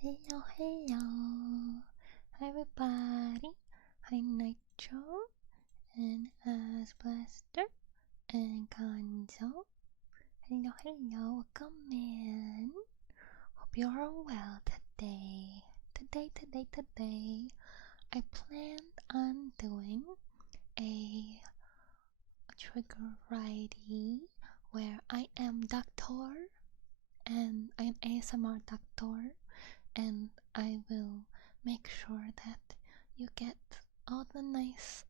Hello, hello. Hi everybody. Hi Nitro and Blaster and Gonzo. Hello, hello. Welcome in. Hope you're all well today. Today. I planned on doing a trigger variety where I am doctor and I'm ASMR doctor, and I will make sure that you get all the niceness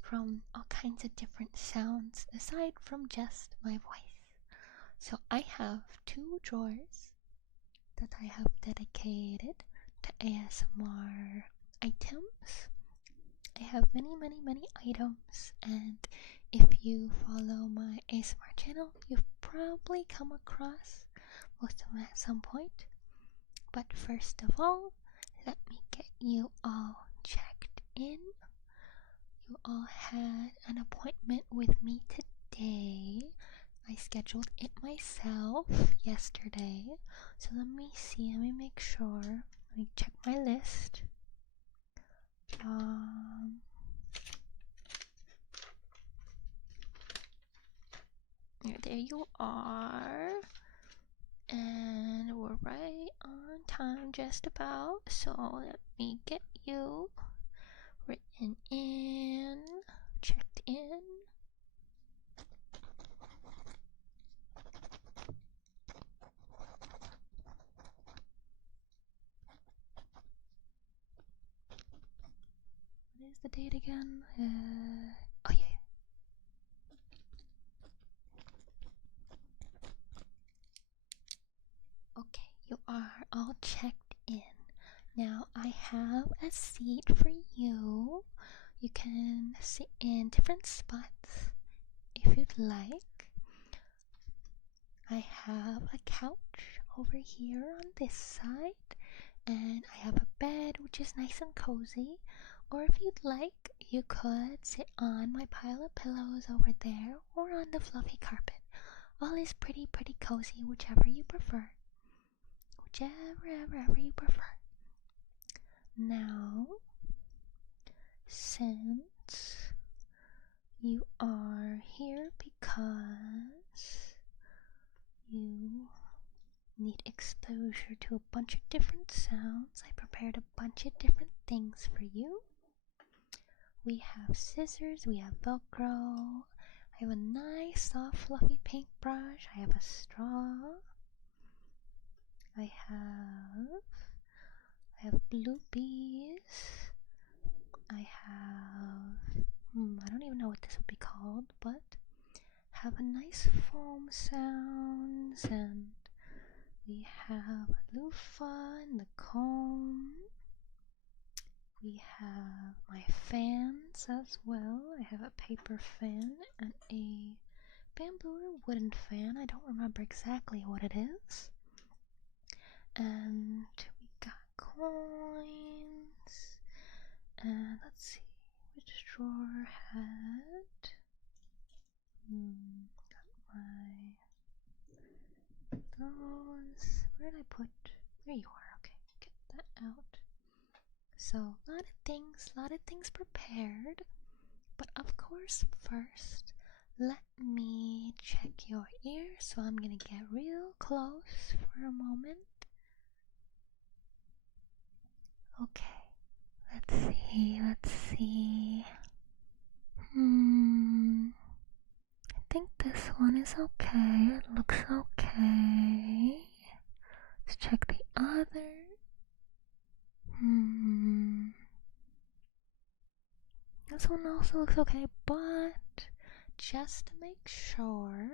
from all kinds of different sounds aside from just my voice. So I have 2 drawers that I have dedicated to ASMR items. I have many items, and if you follow my ASMR channel, you've probably come across most of them at some point. But first of all, let me get you all checked in. You all had an appointment with me today. I scheduled it myself yesterday. So let me see, let me make sure. Let me check my list. There you are. And we're right on time just about. So let me get you written in, checked in. What is the date again? Oh yeah. Okay, you are all checked in. Now I have a seat for you. You can sit in different spots if you'd like. I have a couch over here on this side, and I have a bed which is nice and cozy. Or if you'd like, you could sit on my pile of pillows over there or on the fluffy carpet. All is pretty cozy, whichever you prefer. Whichever you prefer. Now, since you are here because you need exposure to a bunch of different sounds, I prepared a bunch of different things for you. We have scissors, we have Velcro, I have a nice soft fluffy paintbrush, I have a straw, I have blue bees, I have, I don't even know what this would be called, but have a nice foam sounds, and we have a loofah and the comb. We have my fans as well. I have a paper fan and a bamboo or wooden fan. I don't remember exactly what it is. And we got coins. And let's see, which drawer had... got my... those... Where did I put... There you are, okay, get that out. So, a lot of things prepared. But of course, first, let me check your ears. So I'm gonna get real close for a moment. Okay, let's see. I think this one is okay. It looks okay. Let's check the other. This one also looks okay, but just to make sure,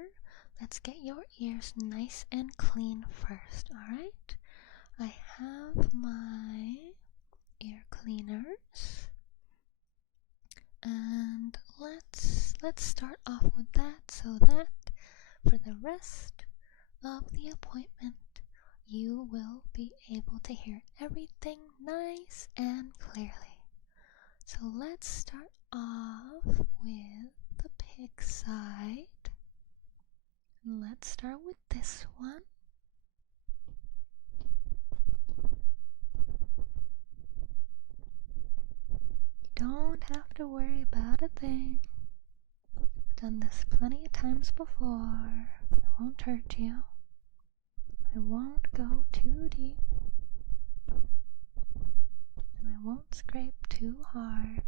let's get your ears nice and clean first, alright? I have my ear cleaners, and let's start off with that so that for the rest of the appointment you will be able to hear everything nice and clearly. So let's start off with the pig side. Let's start with this one. You don't have to worry about a thing. I've done this plenty of times before. It won't hurt you. I won't go too deep. And I won't scrape too hard.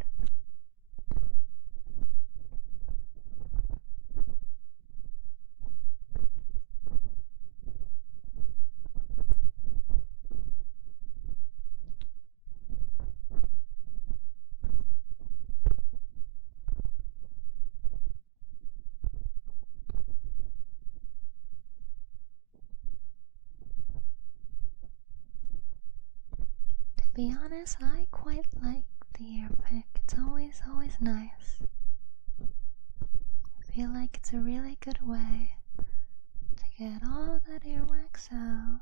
To be honest, I quite like the ear pick. It's always nice. I feel like it's a really good way to get all that earwax out.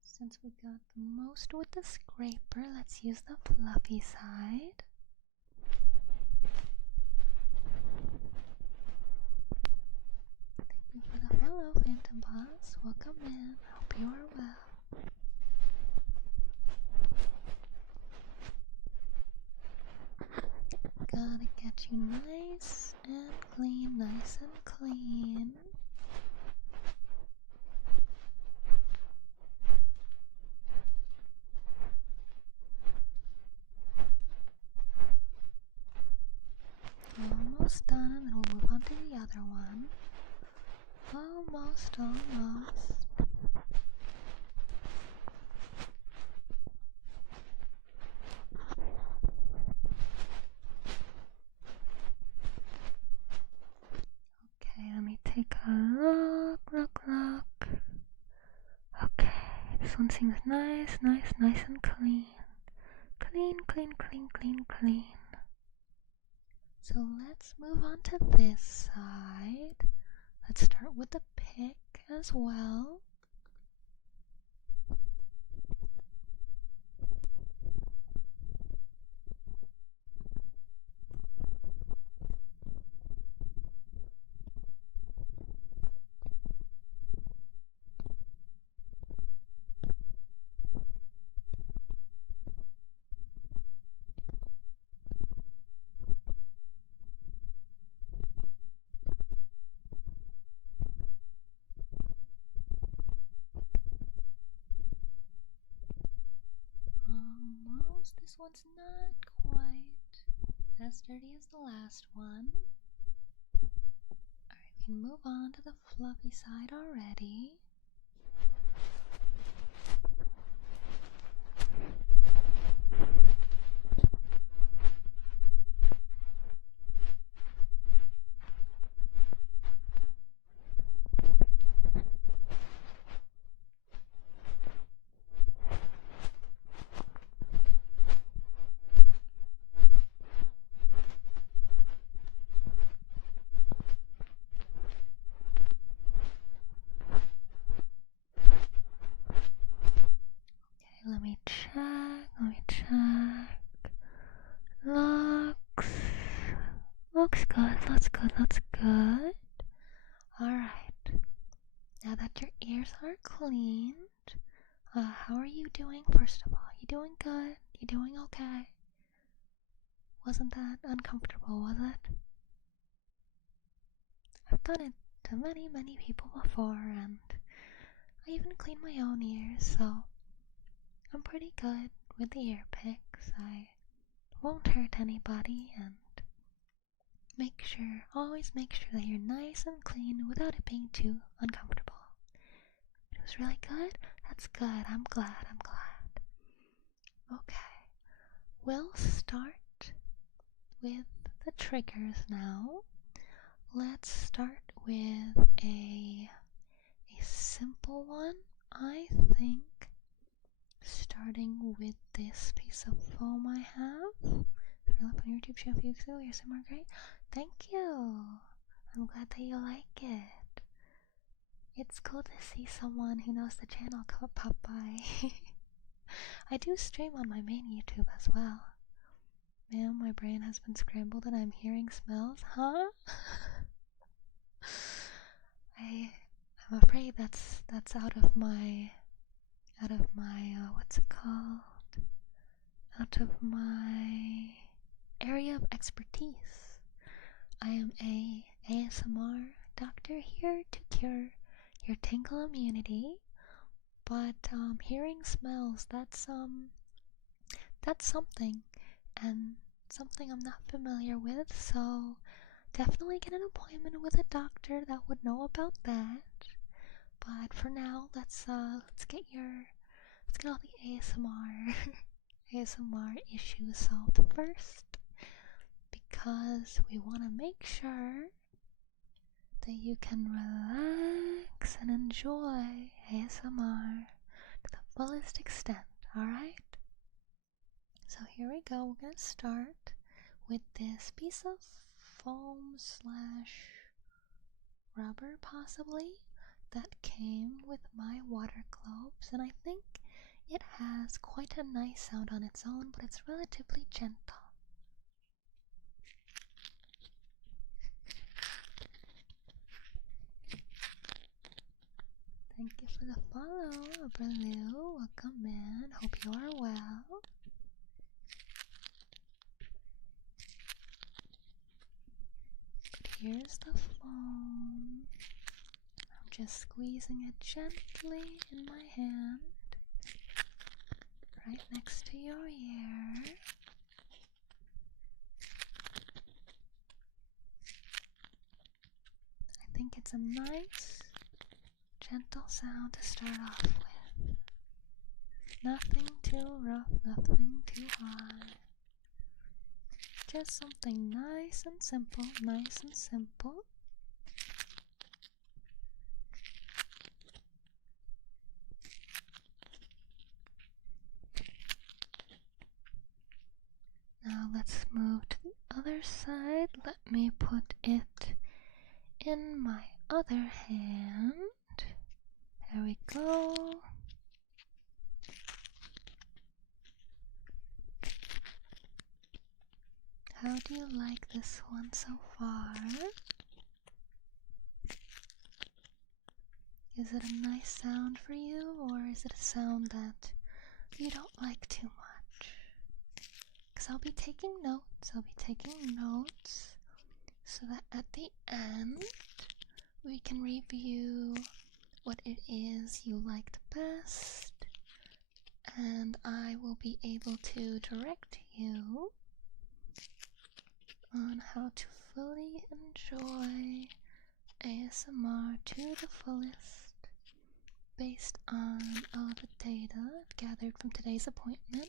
Since we got the most with the scraper, let's use the fluffy side. Thank you for the follow, Phantom Boss. Welcome in. Hope you are well. Gotta get you nice and clean, nice and clean. Almost done, and then we'll move on to the other one. Almost. Okay, let me take a look. Okay, this one seems nice and clean. Clean. So let's move on to this side. Let's start with the pick as well. Almost. This one's not quite as dirty as the last one. Alright, we can move on to the fluffy side already. Let me check. Looks good. Alright. Now that your ears are cleaned, how are you doing first of all? You doing good? You doing okay? Wasn't that uncomfortable, was it? I've done it to many people before, and I even clean my own ears, so I'm pretty good with the ear picks. I won't hurt anybody, and always make sure that you're nice and clean without it being too uncomfortable. It was really good? That's good. I'm glad. Okay, we'll start with the triggers now. Let's start with a simple one. I think starting with this piece of foam I have. Turn up on YouTube show a few weeks ago. You're somewhere great. Thank you. I'm glad that you like it. It's cool to see someone who knows the channel pop by. I do stream on my main YouTube as well. Man, my brain has been scrambled and I'm hearing smells, huh? I'm afraid that's out of my what's it called? Out of my area of expertise. I am a ASMR doctor here to cure your tingle immunity, but hearing smells, that's something, and something I'm not familiar with, so definitely get an appointment with a doctor that would know about that. But for now, let's get all the ASMR ASMR issues solved first, because we want to make sure that you can relax and enjoy ASMR to the fullest extent, alright? So here we go. We're gonna start with this piece of foam slash rubber, possibly, that came with my water globes, and I think it has quite a nice sound on its own, but it's relatively gentle. Thank you for the follow, Berlou. Welcome in. Hope you are well. But here's the foam. I'm just squeezing it gently in my hand, right next to your ear. I think it's a nice, gentle sound to start off with. Nothing too rough, nothing too hard. Just something nice and simple, nice and simple. Now let's move to the other side. Let me put it in my other hand. There we go. How do you like this one so far? Is it a nice sound for you, or is it a sound that you don't like too much? Because I'll be taking notes, so that at the end we can review what it is you liked best, and I will be able to direct you on how to fully enjoy ASMR to the fullest, based on all the data I've gathered from today's appointment.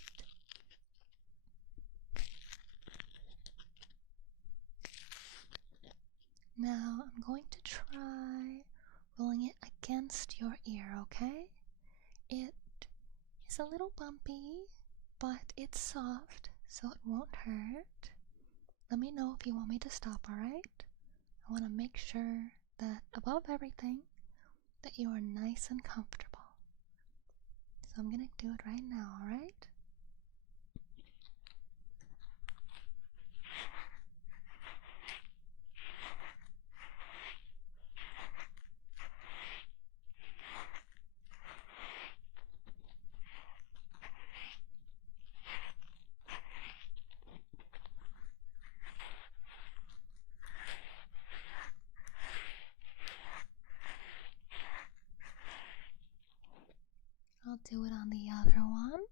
Now I'm going to try rolling it against your ear, okay? It is a little bumpy, but it's soft, so it won't hurt. Let me know if you want me to stop, alright? I want to make sure that, above everything, that you are nice and comfortable. So I'm gonna do it right now, alright? I'll do it on the other one.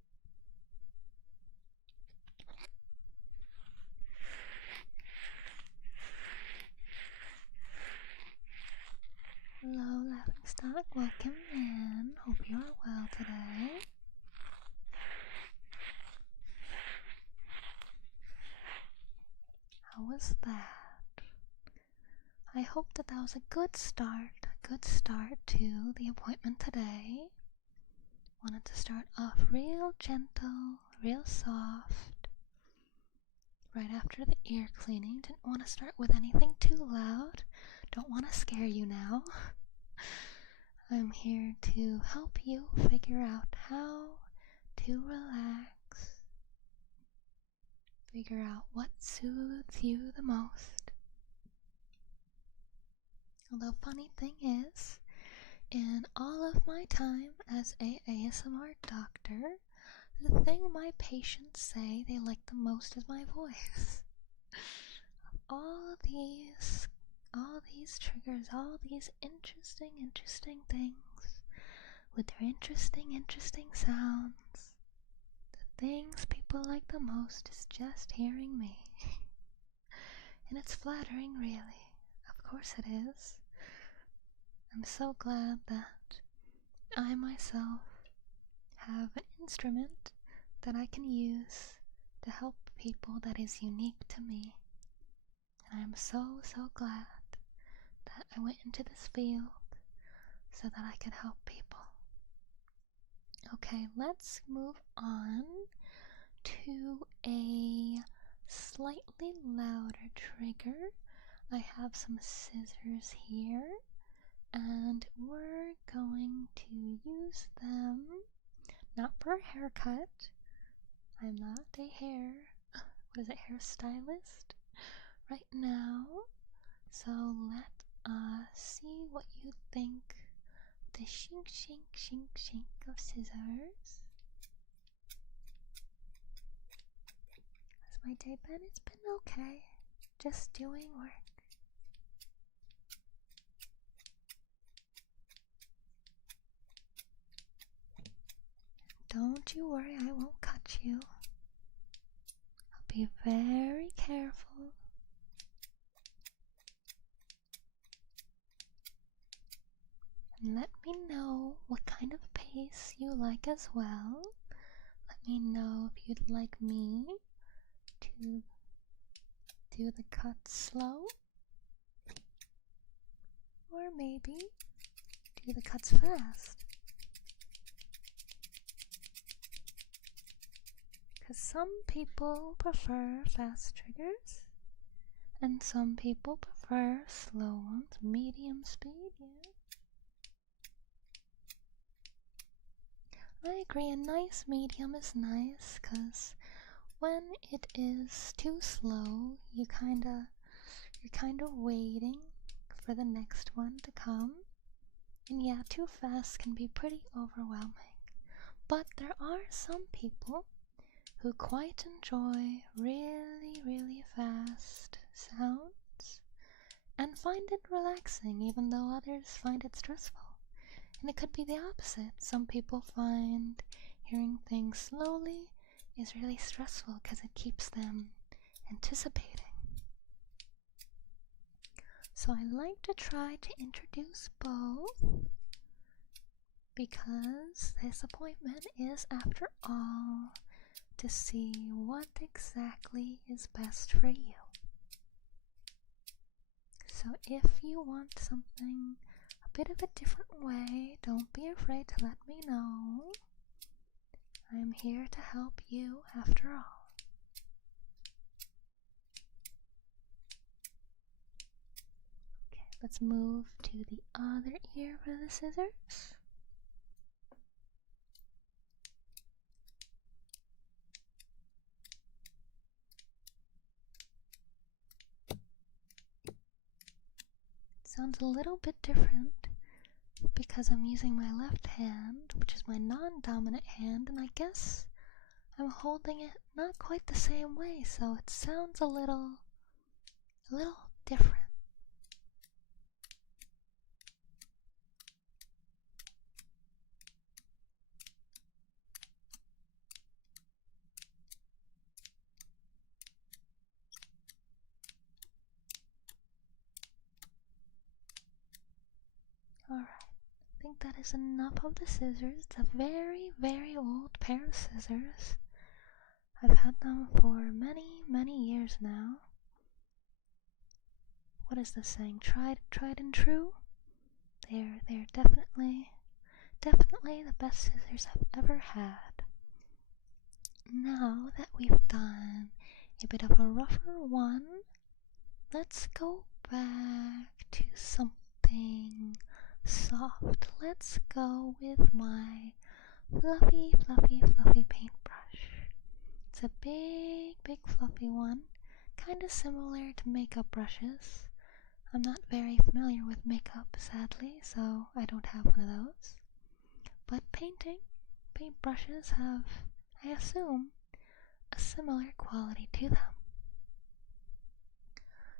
Hello, Laughingstock. Welcome in. Hope you are well today. How was that? I hope that was a good start to the appointment today. Wanted to start off real gentle, real soft, right after the ear cleaning. Didn't want to start with anything too loud. Don't want to scare you now. I'm here to help you figure out how to relax figure out what soothes you the most. Although funny thing is, in all of my time as a ASMR doctor, the thing my patients say they like the most is my voice. All these triggers, all these interesting things with their interesting sounds. The things people like the most is just hearing me. And it's flattering, really. Of course it is. I'm so glad that I myself have an instrument that I can use to help people that is unique to me. And I'm so glad that I went into this field so that I could help people. Okay, let's move on to a slightly louder trigger. I have some scissors here, and we're going to use them not for a haircut. I'm not a hairstylist right now. So let us see what you think. The shink of scissors. How's my day been? It's been okay. Just doing work. Don't you worry, I won't cut you. I'll be very careful. And let me know what kind of pace you like as well. Let me know if you'd like me to do the cut slow, or maybe do the cuts fast. Because some people prefer fast triggers, and some people prefer slow ones, medium speed, yeah. I agree, a nice medium is nice, because when it is too slow, you're kinda waiting for the next one to come. And yeah, too fast can be pretty overwhelming. But there are some people who quite enjoy really fast sounds and find it relaxing, even though others find it stressful. And it could be the opposite. Some people find hearing things slowly is really stressful because it keeps them anticipating. So I like to try to introduce both, because this appointment is, after all, to see what exactly is best for you. So if you want something a bit of a different way, don't be afraid to let me know. I'm here to help you after all. Okay, let's move to the other ear for the scissors. Sounds a little bit different because I'm using my left hand, which is my non-dominant hand, and I guess I'm holding it not quite the same way, so it sounds a little different. Alright, I think that is enough of the scissors. It's a very old pair of scissors. I've had them for many years now. What is this saying? Tried and true? They're definitely the best scissors I've ever had. Now that we've done a bit of a rougher one, let's go back to something soft. Let's go with my fluffy paintbrush. It's a big fluffy one, kinda similar to makeup brushes. I'm not very familiar with makeup, sadly, so I don't have one of those. But paint brushes have, I assume, a similar quality to them.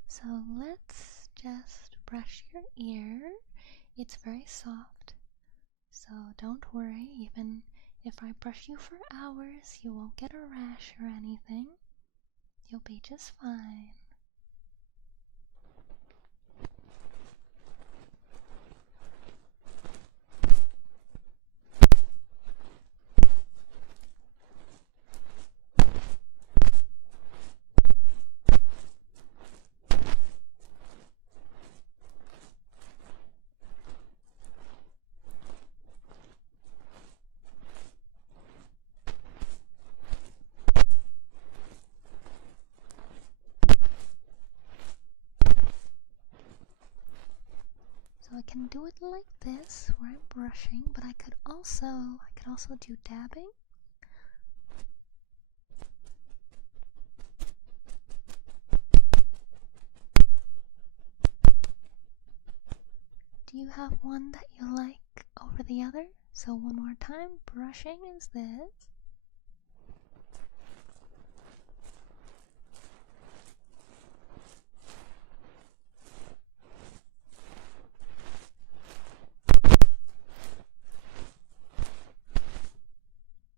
So let's just brush your ear. It's very soft, so don't worry. Even if I brush you for hours, you won't get a rash or anything. You'll be just fine. So I can do it like this, where I'm brushing, but I could also do dabbing. Do you have one that you like over the other? So one more time, brushing is this.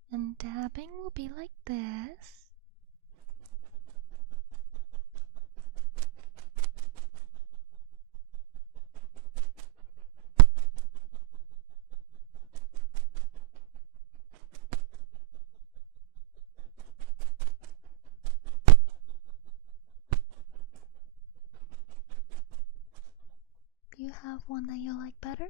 And dabbing will be like this. Do you have one that you like better?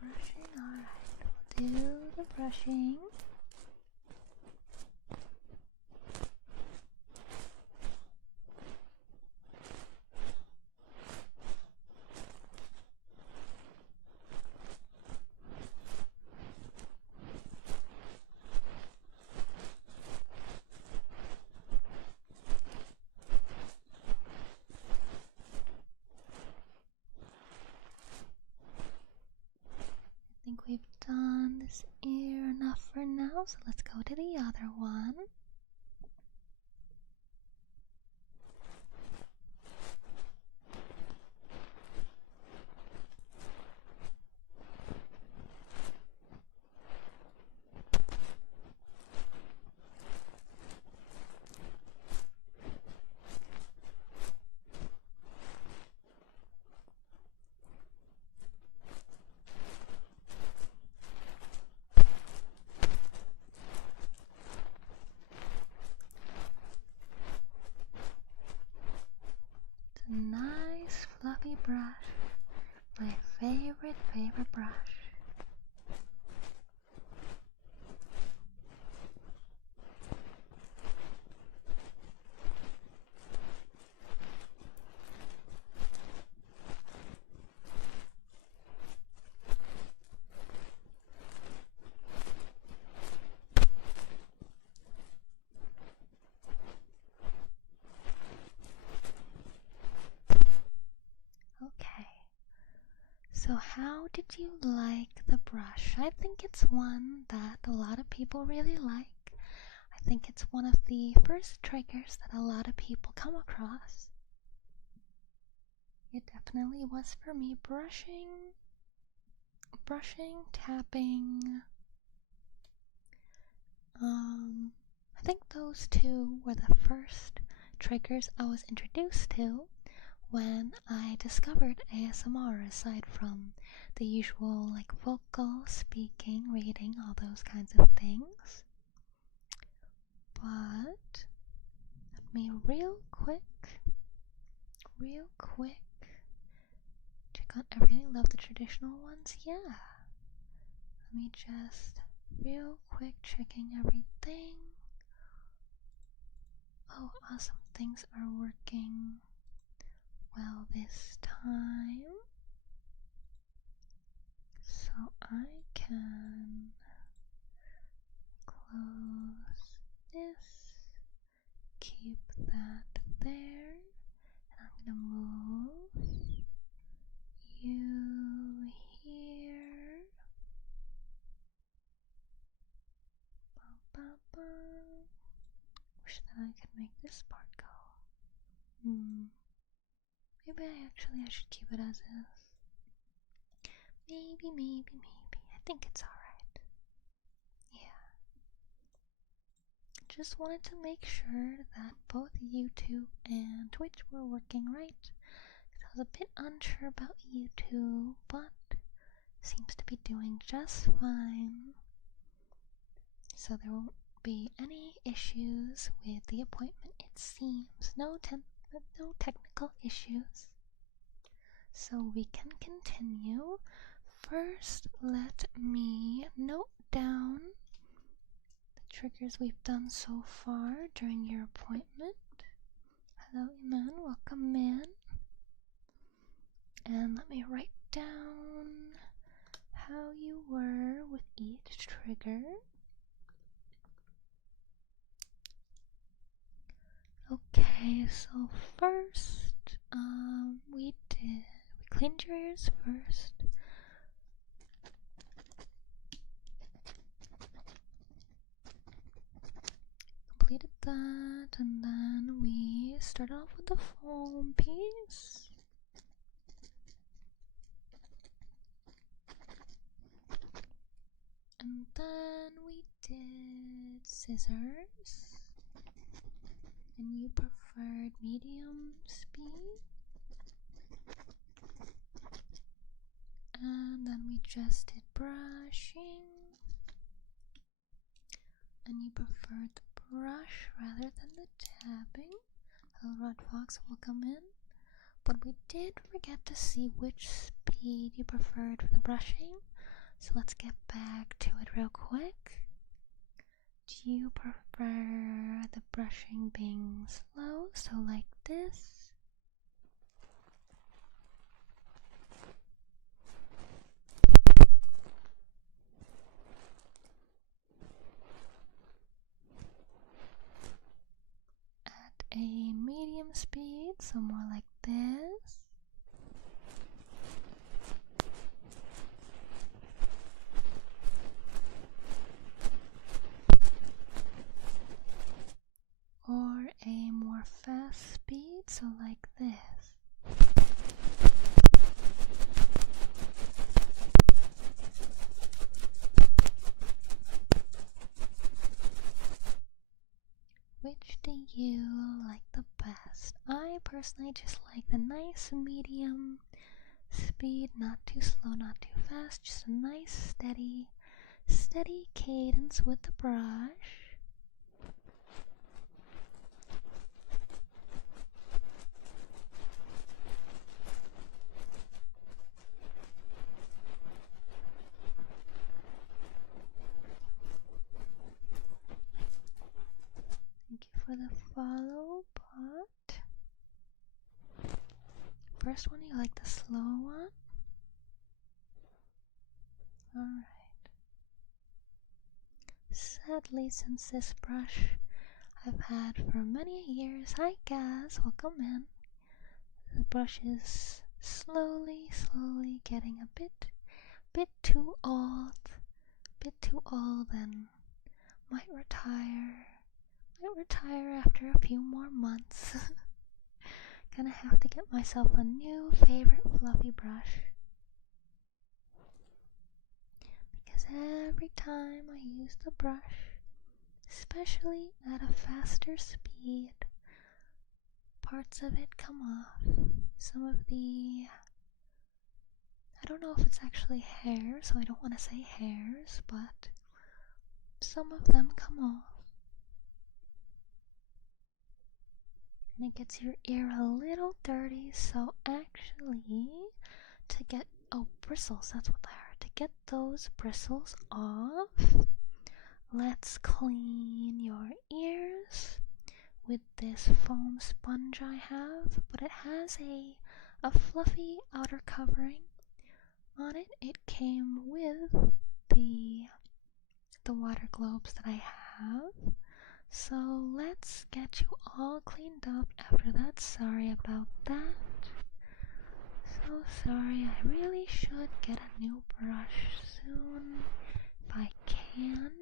Brushing, alright. We'll do the brushing. I think we've done this ear enough for now, so let's go to the other one. It's a nice fluffy brush. My favorite brush. Okay, so how did you like the brush? I think it's one that a lot of people really like. I think it's one of the first triggers that a lot of people come across. It definitely was for me. Brushing, tapping. I think those two were the first triggers I was introduced to when I discovered ASMR, aside from the usual like vocal, speaking, reading, all those kinds of things. But let me real quick check on everything. Love the traditional ones, yeah. Let me just real quick checking everything. Oh, awesome, things are working well this time. So I can close this, keep that there, and I'm gonna move you here. Ba, ba, ba. Wish that I could make this part go. Maybe I should keep it as is. Maybe. I think it's alright. Yeah. Just wanted to make sure that both YouTube and Twitch were working right. I was a bit unsure about YouTube, but seems to be doing just fine. So there won't be any issues with the appointment, it seems. No technical issues. So we can continue. First, let me note down the triggers we've done so far during your appointment. Hello, Iman. Welcome in. And let me write down how you were with each trigger. Okay, so first, we cleaned your ears first. Completed that, and then we started off with the foam piece. And then we did scissors. And you preferred medium speed. And then we just did brushing. And you preferred the brush rather than the tapping. Hello, Rod Fox, welcome in. But we did forget to see which speed you preferred for the brushing. So let's get back to it real quick. Do you prefer the brushing being slow, so like this? At a medium speed, so more like this? Or a more fast speed, so like this? Which do you like the best? I personally just like the nice medium speed, not too slow, not too fast, just a nice steady cadence with the brush. Thank you for the follow, but first one, you like the slow one? Alright. Sadly, since this brush I've had for many years, hi Gaz, welcome in. The brush is slowly getting a bit too old and might retire after a few more months. Gonna have to get myself a new favorite fluffy brush, because every time I use the brush, especially at a faster speed, parts of it come off, some of the, I don't know if it's actually hair, so I don't want to say hairs, but some of them come off. And it gets your ear a little dirty, so actually, to get, oh, bristles, that's what they are. To get those bristles off, let's clean your ears with this foam sponge I have, but it has a fluffy outer covering on it. It came with the water globes that I have. So let's get you all cleaned up after that. Sorry about that. So sorry. I really should get a new brush soon if I can.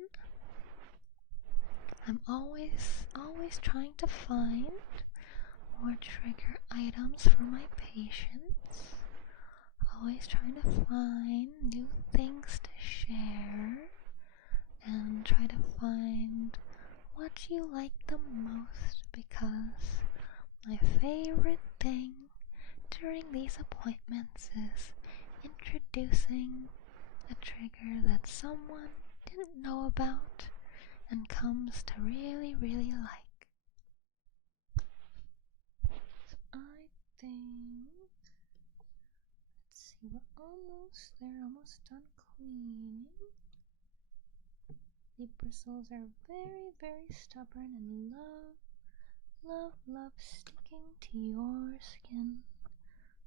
I'm always trying to find more trigger items for my patients. Always trying to find new things to share and try to find what you like the most, because my favorite thing during these appointments is introducing a trigger that someone didn't know about and comes to really, really like. So I think, let's see, we're almost there, almost done cleaning. The bristles are very, very stubborn and love sticking to your skin.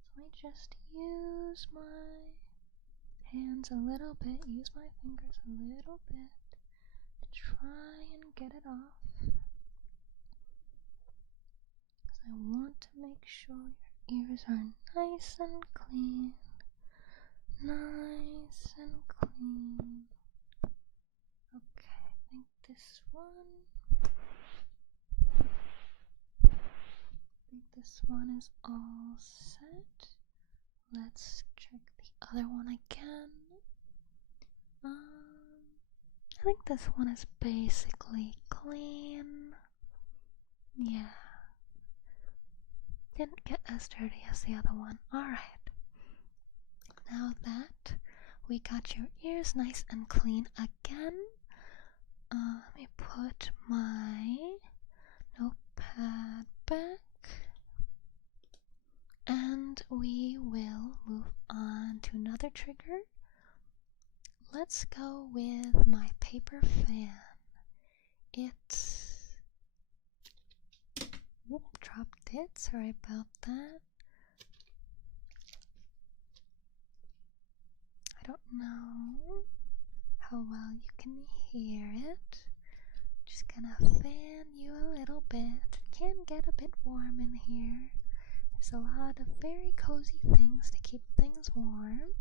So I just use my hands a little bit, use my fingers a little bit to try and get it off. Because I want to make sure your ears are nice and clean. Nice and clean. Okay, I think this one is all set. Let's check the other one again. I think this one is basically clean. Yeah. Didn't get as dirty as the other one. Alright. Now that we got your ears nice and clean again, let me put my notepad back. And we will move on to another trigger. Let's go with my paper fan. Dropped it, sorry about that. I don't know how well you can hear it. Just gonna fan you a little bit. It can get a bit warm in here. There's a lot of very cozy things to keep things warm.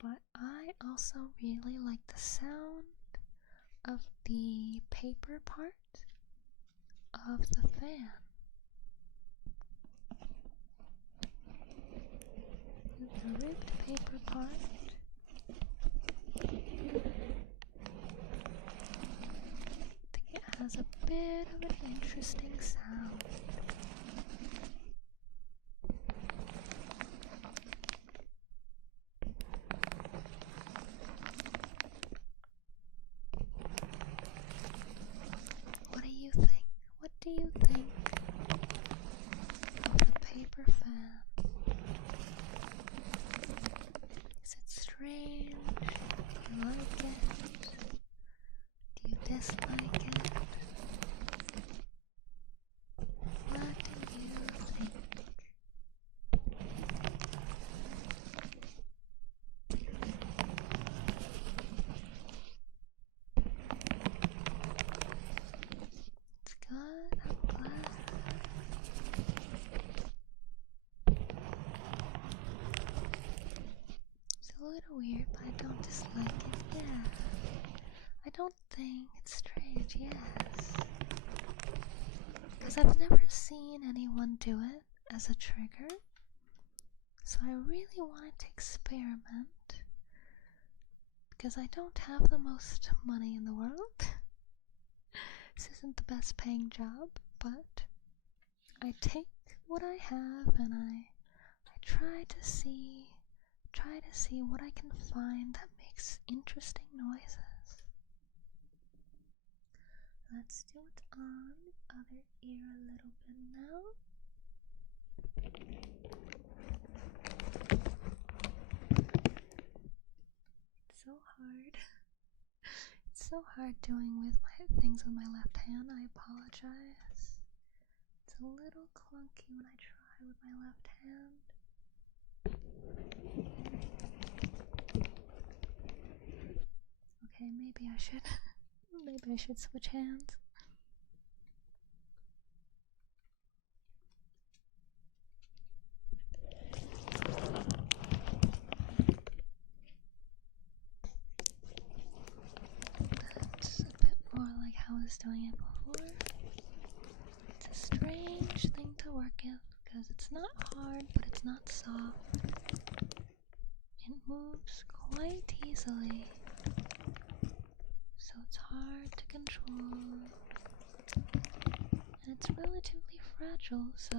But I also really like the sound of the paper part of the fan. The ripped paper part. I think it has a bit of an interesting sound. What do you think? What do you think of the paper fan? Is it strange? Do you like it? Do you dislike it? What do you think? It's good, I'm glad. It's a little weird, but I don't dislike it, yeah. I don't think it's strange, yes. Because I've never seen anyone do it as a trigger. So I really wanted to experiment. Because I don't have the most money in the world. This isn't the best paying job, but I take what I have, and I try to see what I can find that makes interesting noises. Let's do it on the other ear a little bit now. It's so hard. It's so hard doing with my things with my left hand. I apologize. It's a little clunky when I try with my left hand. Okay, maybe I should switch hands. That's a bit more like how I was doing it before. It's a strange thing to work with because it's not hard, but it's not soft. It moves quite easily, so it's hard to control. And it's relatively fragile, so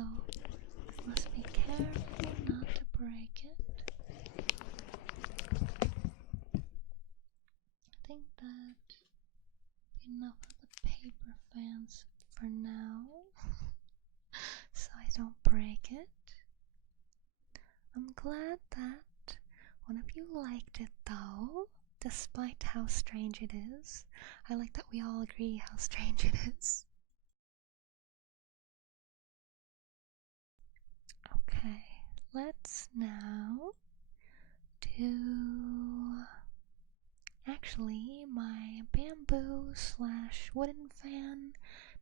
must be careful not to break it. I think that's enough of the paper fans for now, so I don't break it. I'm glad that one of you liked it though, despite how strange it is. I like that we all agree how strange it is. Okay, let's now do actually my bamboo / wooden fan.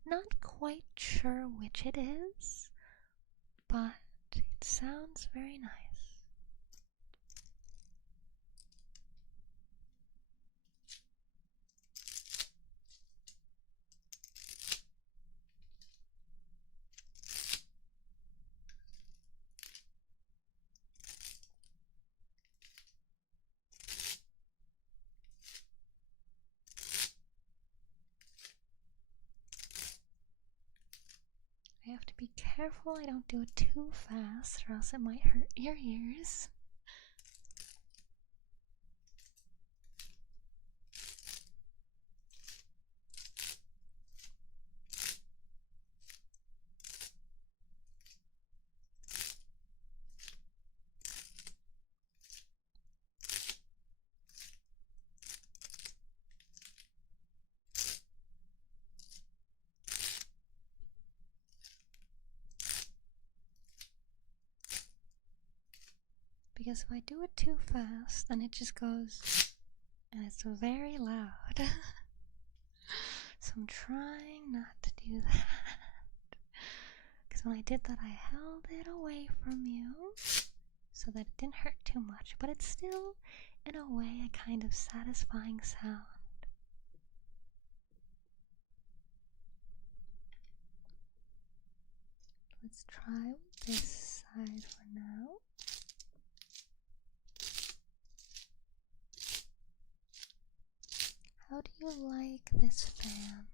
Not quite sure which it is, but it sounds very nice. I have to be careful I don't do it too fast or else it might hurt your ears. Because if I do it too fast, then it just goes, and it's very loud. So I'm trying not to do that. Because when I did that, I held it away from you so that it didn't hurt too much, but it's still, in a way, a kind of satisfying sound. Let's try this side for now. How do you like this fan?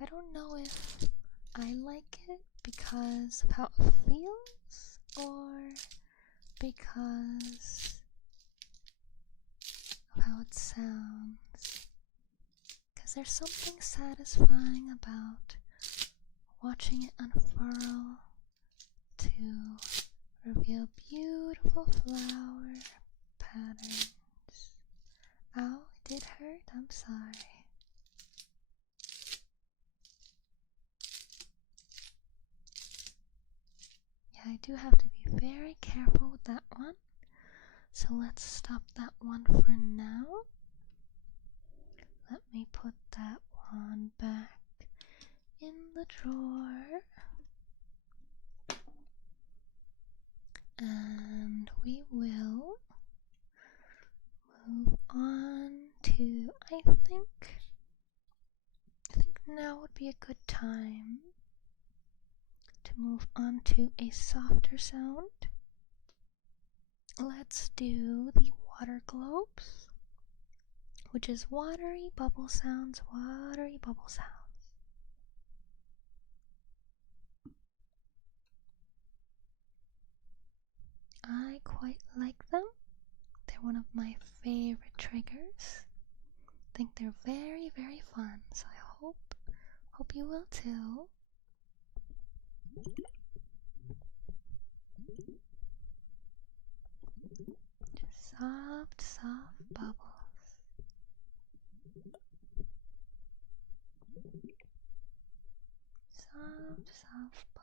I don't know if I like it because of how it feels or because of how it sounds. Because there's something satisfying about watching it unfurl to reveal beautiful flower patterns. Ow, it did hurt, I'm sorry. Yeah, I do have to be very careful with that one. So let's stop that one for now. Let me put that one back in the drawer. And we will move on to, I think now would be a good time to move on to a softer sound. Let's do the water globes, which is watery bubble sounds, watery bubble sounds. I quite like them. They're one of my favorite triggers. I think they're very, very fun, so I hope you will too. Just soft, soft bubbles. Soft, soft bubbles.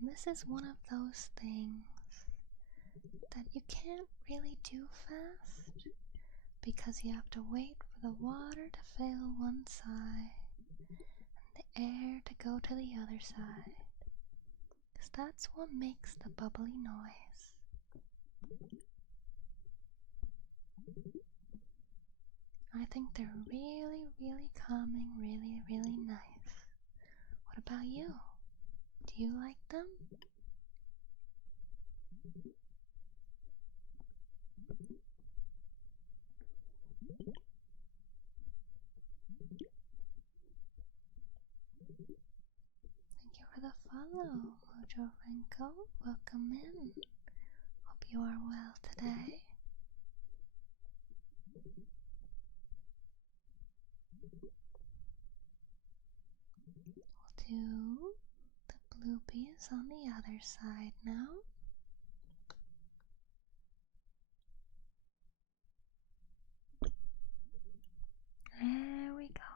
And this is one of those things that you can't really do fast because you have to wait for the water to fill one side and the air to go to the other side, because that's what makes the bubbly noise. I think they're really, really calming, really, really nice. What about you? Do you like them? Thank you for the follow, Mojo Renko. Welcome in. Hope you are well today. We'll do the bloopies on the other side now. There we go.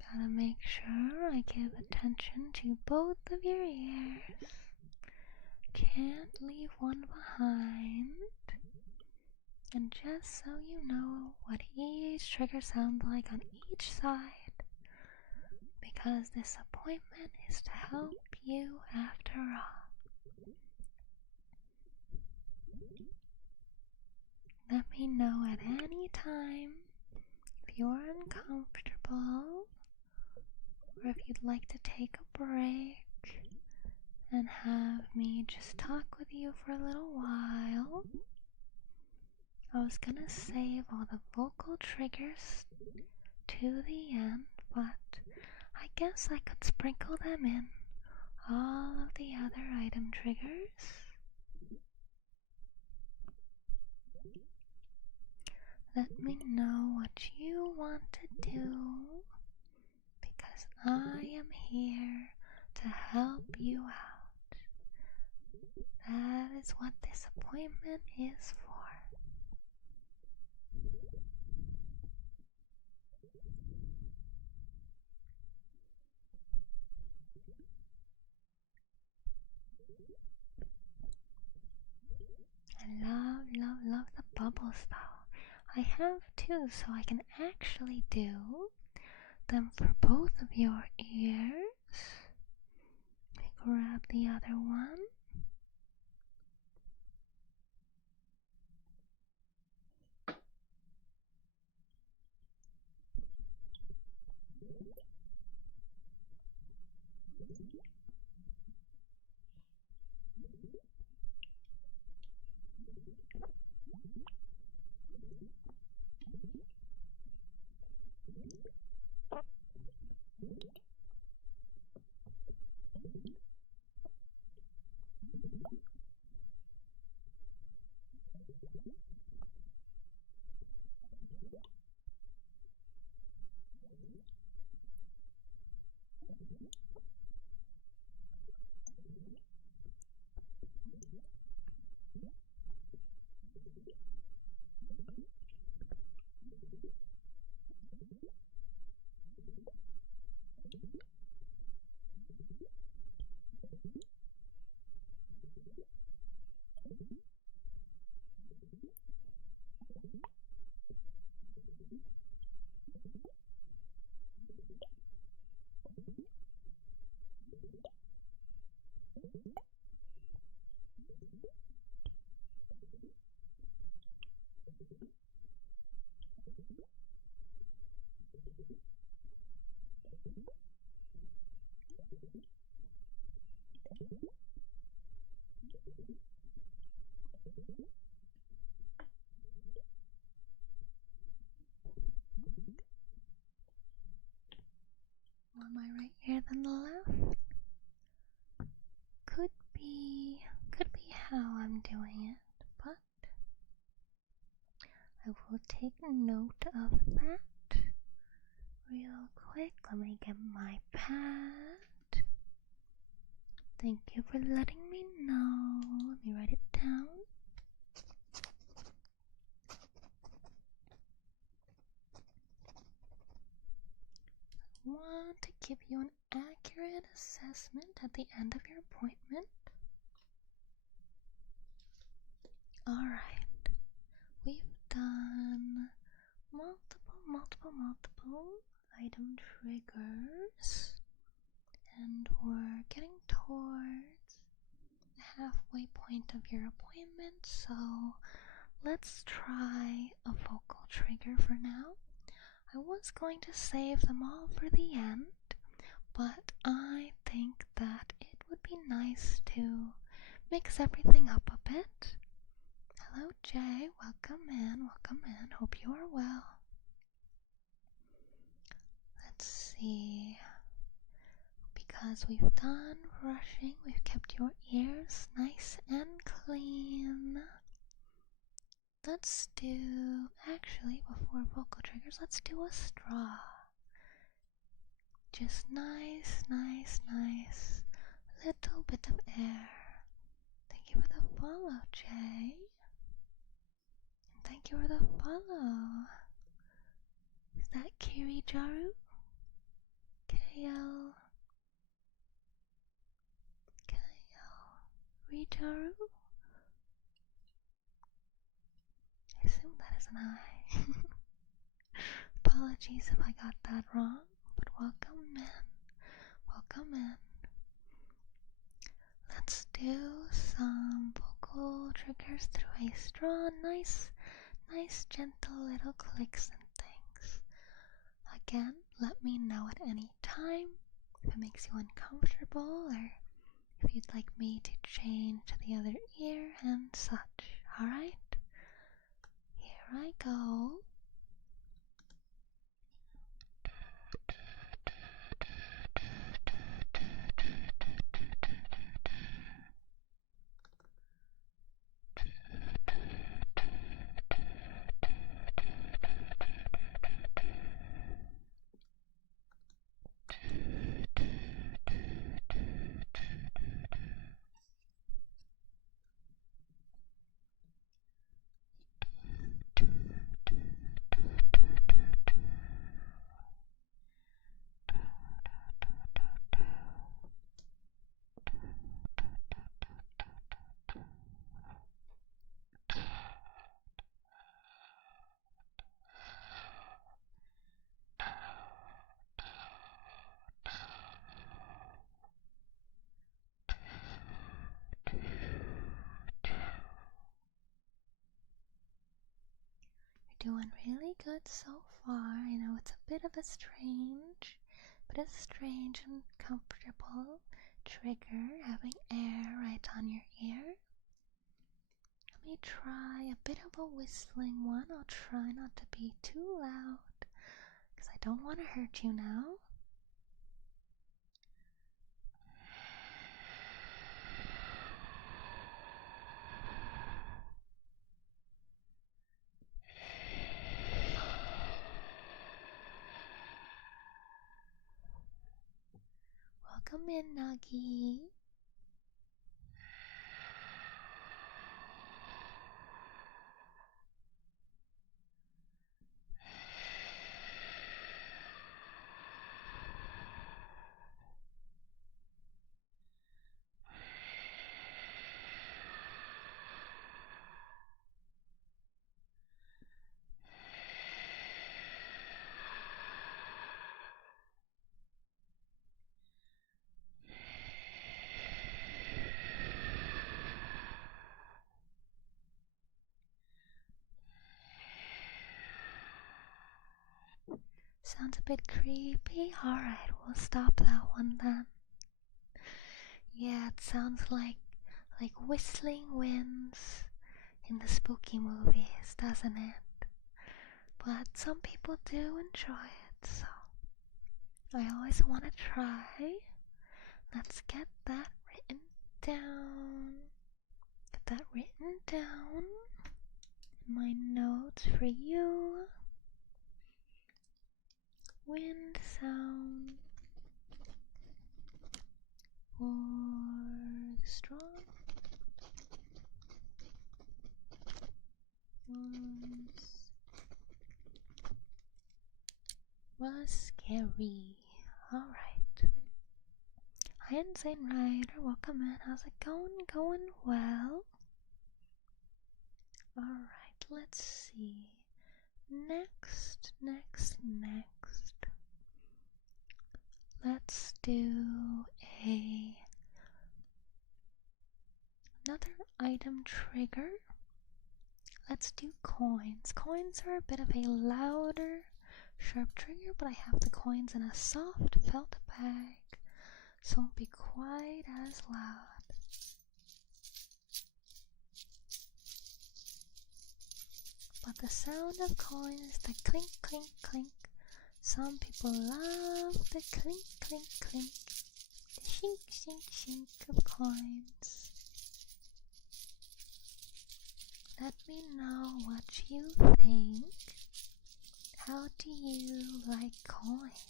Gotta make sure I give attention to both of your ears. Can't leave one behind. And just so you know what each trigger sounds like on each side, because this appointment is to help you after all. Let me know at any time if you're uncomfortable or if you'd like to take a break and have me just talk with you for a little while. I was gonna save all the vocal triggers to the end, but I guess I could sprinkle them in all of the other item triggers. Let me know what you want to do, because I am here to help you out. That is what this appointment is for. I love the bubbles though. I have two, so I can actually do them for both of your ears. Let me grab the other one. More my right ear than the left. Could be how I'm doing it, but I will take note of that real quick. Let me get my pad. Thank you for letting me know. Let me write it down. I want to give you an accurate assessment at the end of your appointment. Alright, we've done multiple item triggers, and we're getting towards the halfway point of your appointment, so let's try a vocal trigger for now. I was going to save them all for the end, but I think that it would be nice to mix everything up a bit. Hello, Jay. Welcome in. Hope you are well. Let's see. Because we've done brushing, we've kept your ears nice and clean. Let's do, actually, before vocal triggers, let's do a straw. Just nice, little bit of air. Thank you for the follow, Jay. And thank you for the follow. Is that Kirijaru? KL Rijaru? I assume that is an I. Apologies if I got that wrong, but welcome in. Let's do some vocal triggers through a straw. Nice gentle little clicks and things. Again, let me know at any time if it makes you uncomfortable or if you'd like me to change to the other ear and such. Alright? Here I go. Doing really good so far. I know it's a bit of a strange and comfortable trigger having air right on your ear. Let me try a bit of a whistling one. I'll try not to be too loud because I don't want to hurt you now. Welcome in, Nagi. Sounds a bit creepy. Alright, we'll stop that one then. Yeah, it sounds like whistling winds in the spooky movies, doesn't it? But some people do enjoy it, so I always want to try. Let's get that written down. Get that written down in my notes for you. Wind sound or strong was scary. Alright. Hi, Insane Rider. Welcome in. How's it going? Going well. Alright, let's see. Next. Let's do another item trigger. Let's do coins. Coins are a bit of a louder, sharp trigger, but I have the coins in a soft felt bag, so it won't be quite as loud. But the sound of coins is the clink, clink, clink. Some people love the clink, clink, clink, the shink, shink, shink of coins. Let me know what you think. How do you like coins?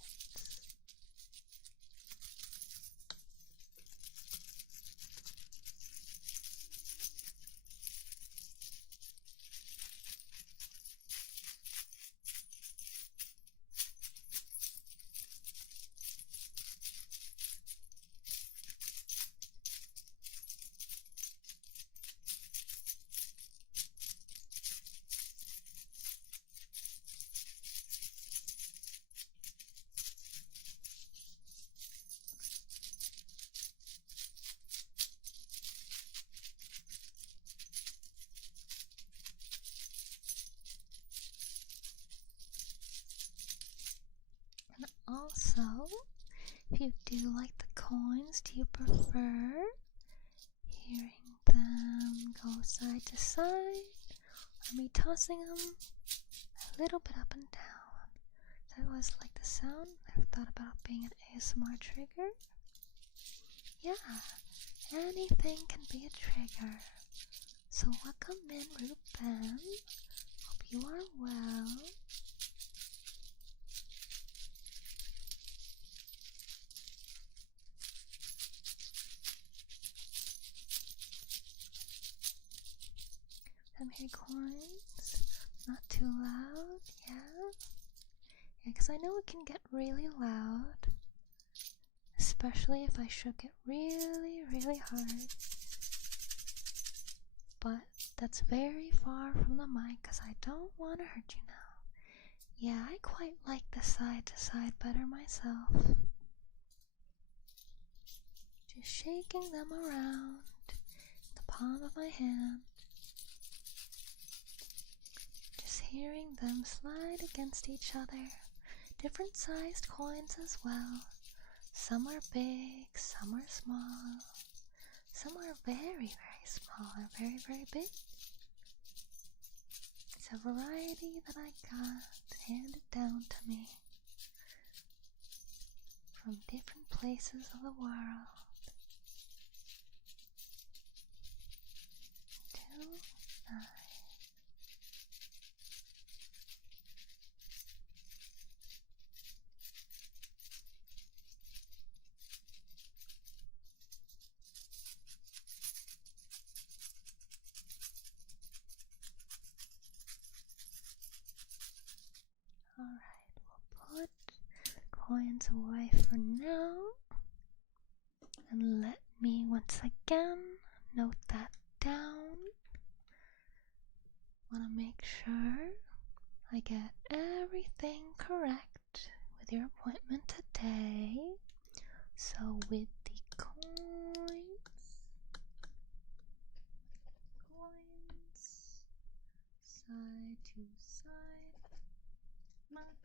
And also, if you do like the coins, do you prefer hearing them go side to side, or me tossing them a little bit up and down? That was like the sound. I've thought about being an ASMR trigger. Yeah, anything can be a trigger. So welcome in, Ruben. Hope you are well. Some here coins, not too loud, yeah, because I know it can get really loud, especially if I shook it really, really hard, but that's very far from the mic because I don't want to hurt you now. Yeah, I quite like the side to side better myself. Just shaking them around in the palm of my hand. Just hearing them slide against each other. Different sized coins as well. Some are big, some are small. Some are very, very small or very, very big. It's a variety that I got handed down to me from different places of the world. 2, 9. Alright, we'll put coins away for now. And let me once again note that down. Want to make sure I get everything correct with your appointment today. So with the coins, side to side, round.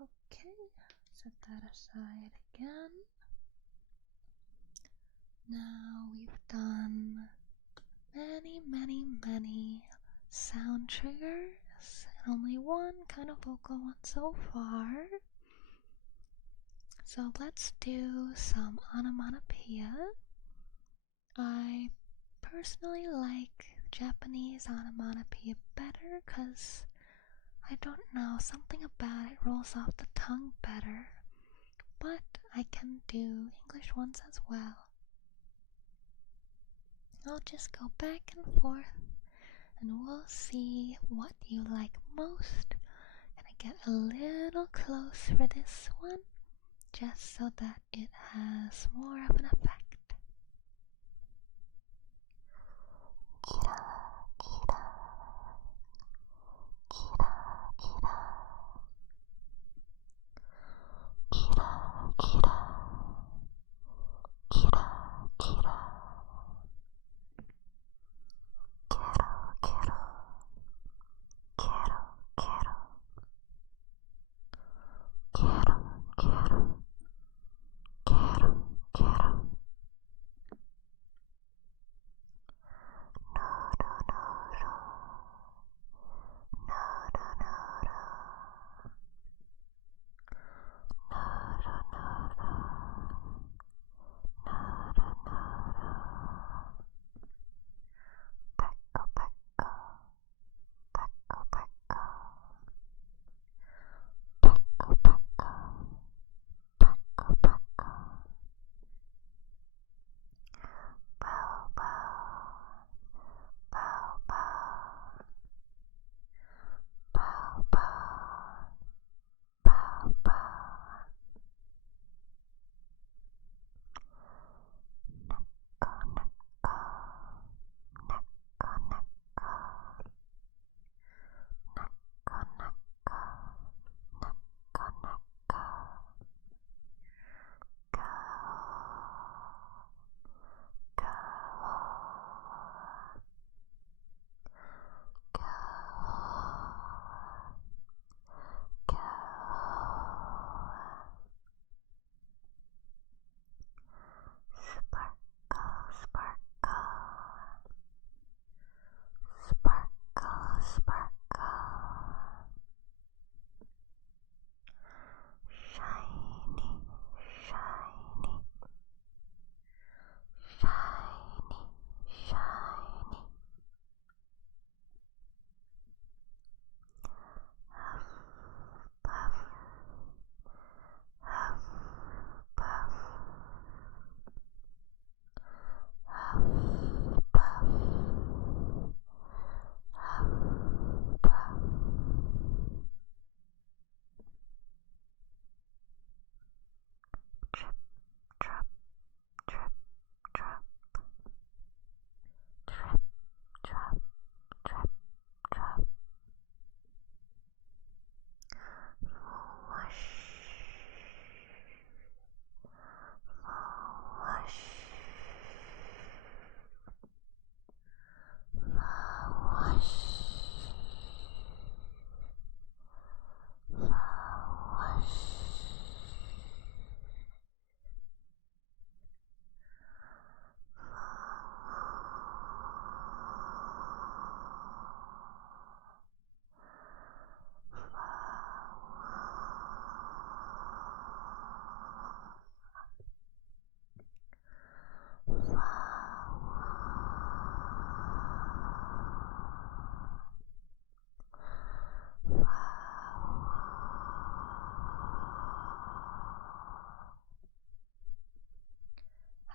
Okay, set that side again. Now we've done many sound triggers and only one kind of vocal one so far. So let's do some onomatopoeia. I personally like Japanese onomatopoeia better because I don't know, something about it rolls off the tongue better, but I can do English ones as well. I'll just go back and forth and we'll see what you like most. Gonna get a little close for this one just so that it has more of an effect.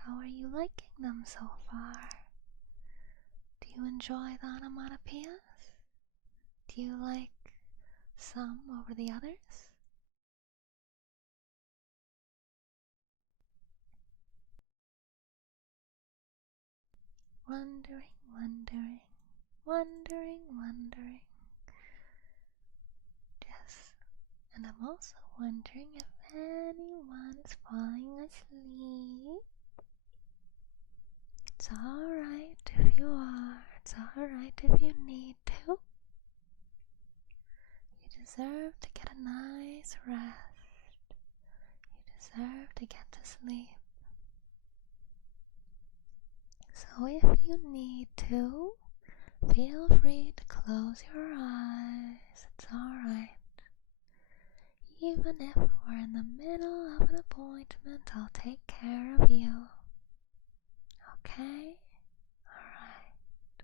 How are you liking them so far? Do you enjoy the onomatopoeias? Do you like some over the others? Wondering. Yes, and I'm also wondering if anyone's falling asleep. It's alright if you are, it's alright if you need to. You deserve to get a nice rest. You deserve to get to sleep. So if you need to, feel free to close your eyes. It's alright. Even if we're in the middle of an appointment, I'll take care of you. Okay? Alright.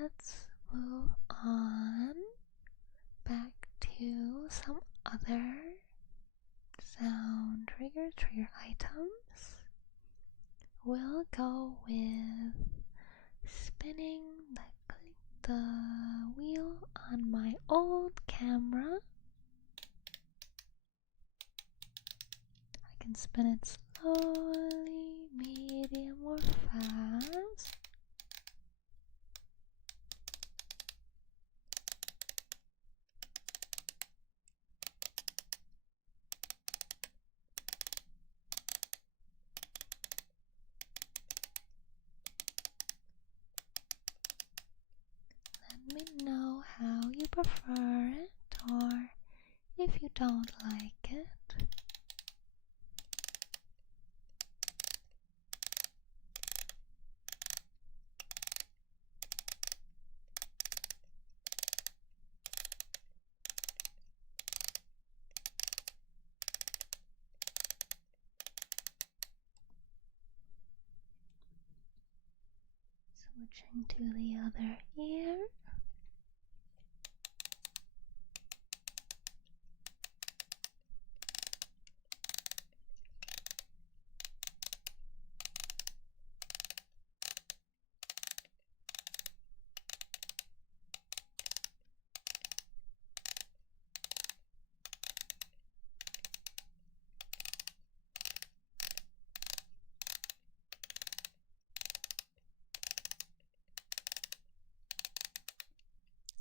Let's move on back to some other sound trigger items. We'll go with spinning the wheel on my old camera. I can spin it slowly, medium, or fast. Let me know how you prefer it, or if you don't like it. Switching to the other ear.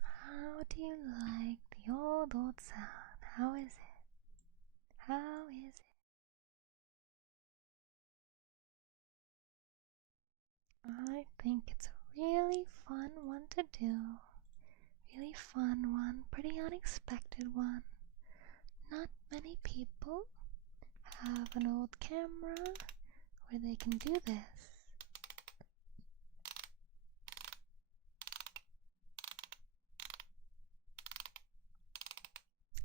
How do you like the old sound? How is it? How is it? I think it's a really fun one to do. Really fun one, pretty unexpected one. Not many people have an old camera where they can do this.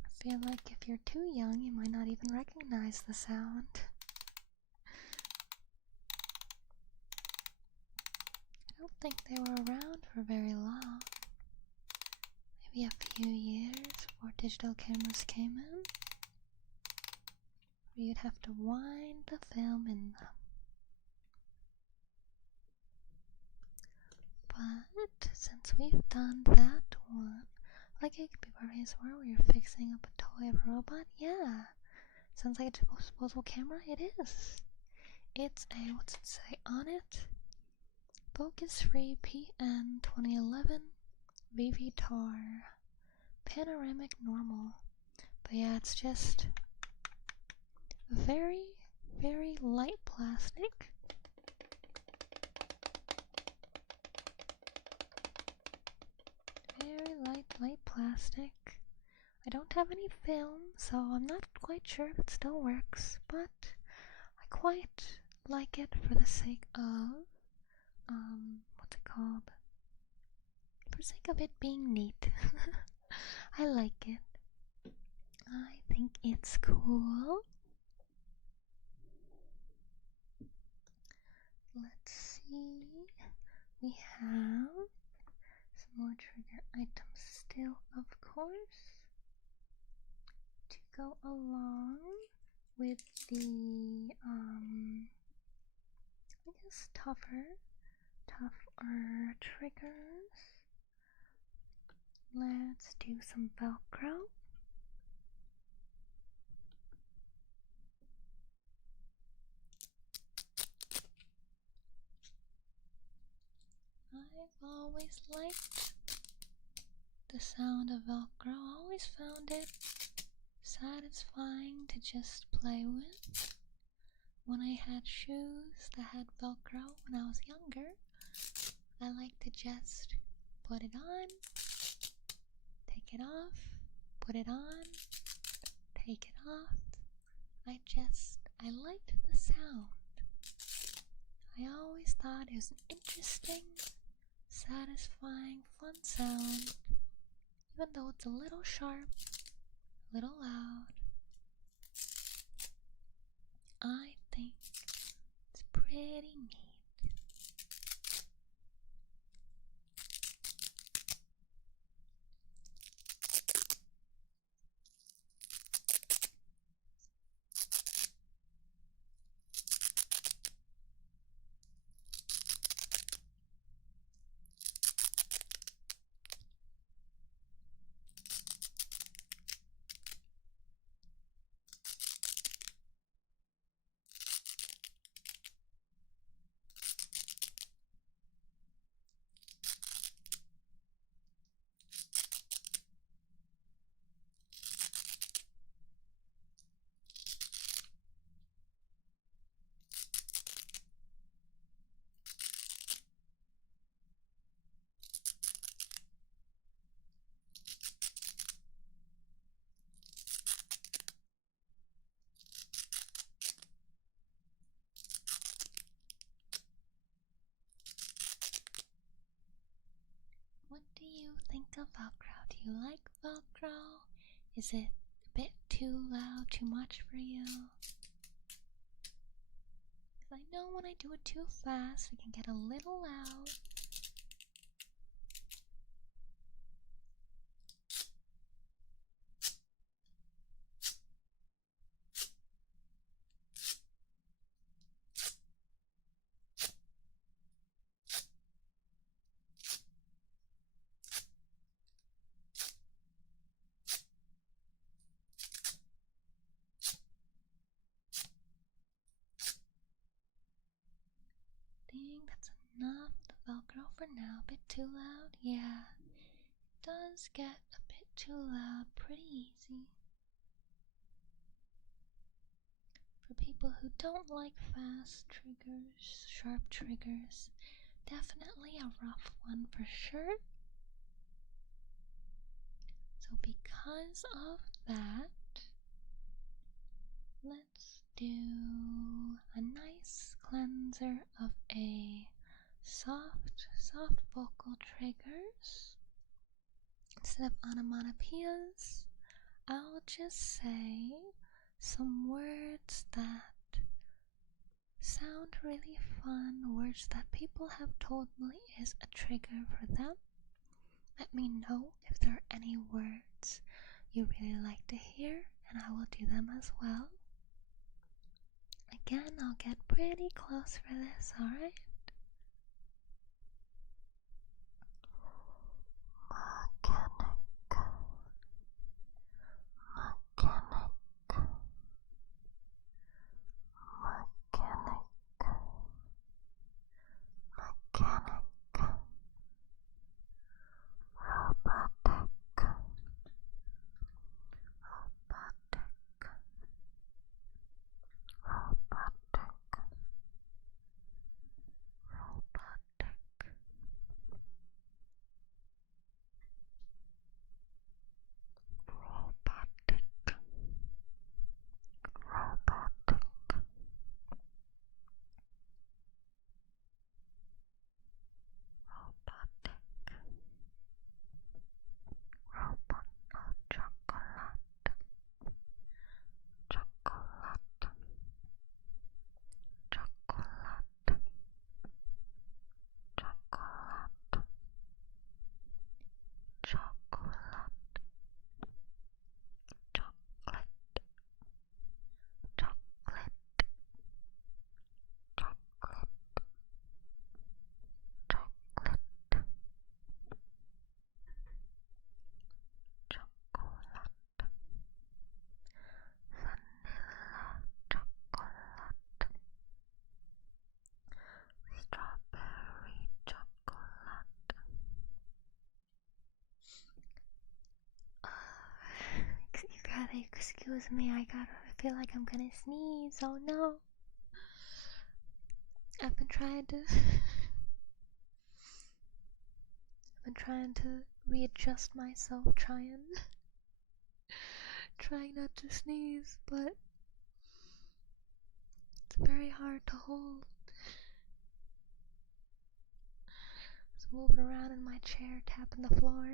I feel like if you're too young, you might not even recognize the sound. I don't think they were around for very long. Maybe a few years before digital cameras came in. Where you'd have to wind the film in them. But since we've done that one, like it could be Beaberns where you're fixing up a toy of a robot, yeah. Sounds like a disposable camera. It is. It's a, what's it say on it? Focus-free PN 2011 VV-TAR panoramic normal. But yeah, it's just very, very light plastic. Very light plastic. I don't have any film, so I'm not quite sure if it still works, but I quite like it for the sake of, what's it called? For the sake of it being neat. I like it. I think it's cool. Let's see. We have some more trigger items still, of course, to go along with the, I guess tougher triggers. Let's do some Velcro. I've always liked the sound of Velcro. Always found it satisfying to just play with. When I had shoes that had Velcro when I was younger, I liked to just put it on, take it off, put it on, take it off, I liked the sound. I always thought it was an interesting, satisfying, fun sound, even though it's a little sharp, a little loud. I think it's pretty neat. What do you think of Velcro? Do you like Velcro? Is it a bit too loud, too much for you? Because I know when I do it too fast, it can get a little loud. Think that's enough. The Velcro for now. A bit too loud? Yeah, it does get a bit too loud pretty easy. For people who don't like fast triggers, sharp triggers, definitely a rough one for sure. So because of that, let's do a nice cleanser of a soft vocal triggers. Instead of onomatopoeias, I'll just say some words that sound really fun, words that people have told me is a trigger for them. Let me know if there are any words you really like to hear, and I will do them as well. Again, I'll get pretty close for this, alright? You gotta excuse me, I feel like I'm gonna sneeze, oh no. I've been trying to readjust myself, trying not to sneeze, but It's very hard to hold. Just moving around in my chair, tapping the floor.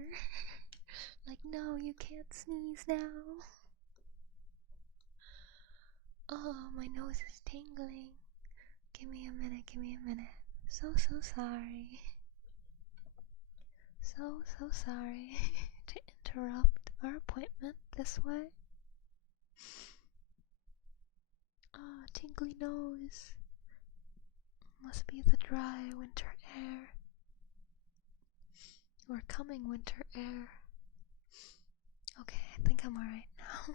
Like, no, you can't sneeze now. Oh, my nose is tingling. Give me a minute, give me a minute. So sorry. So sorry to interrupt our appointment this way. Oh, tingly nose. Must be the dry winter air. Or coming winter air. Okay, I think I'm alright now.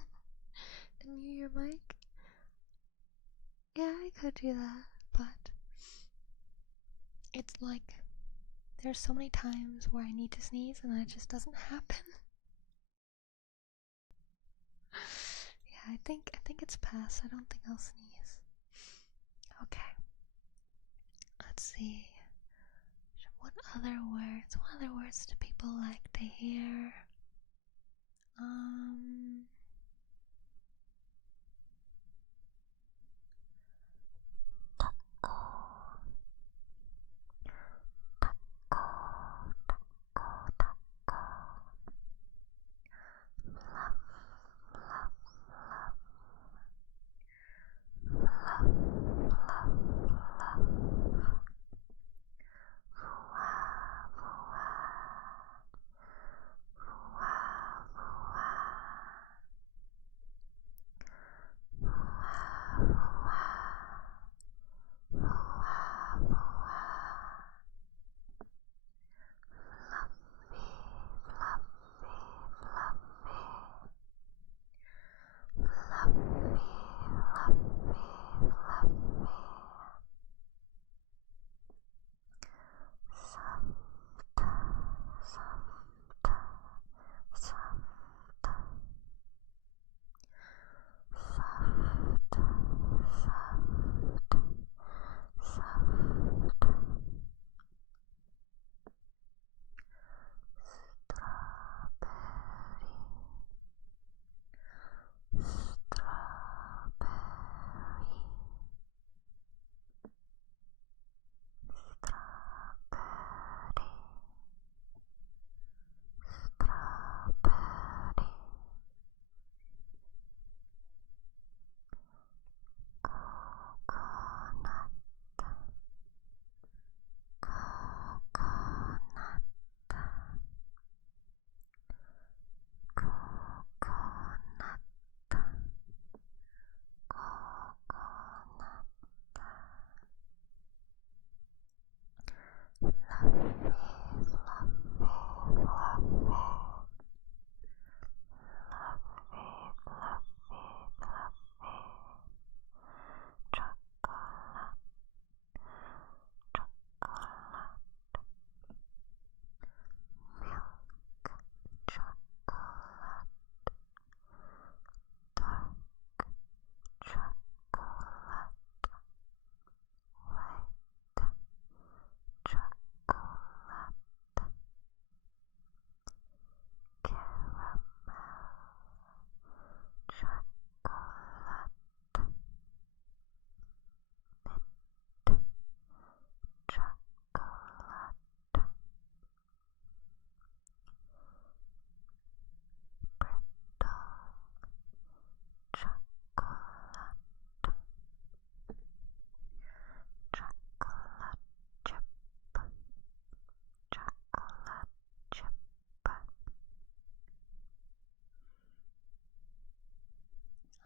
Mute your mic? Yeah, I could do that, but it's like there's so many times where I need to sneeze and it just doesn't happen. Yeah, I think it's past. I don't think I'll sneeze. Okay. Let's see. What other words do people like to hear?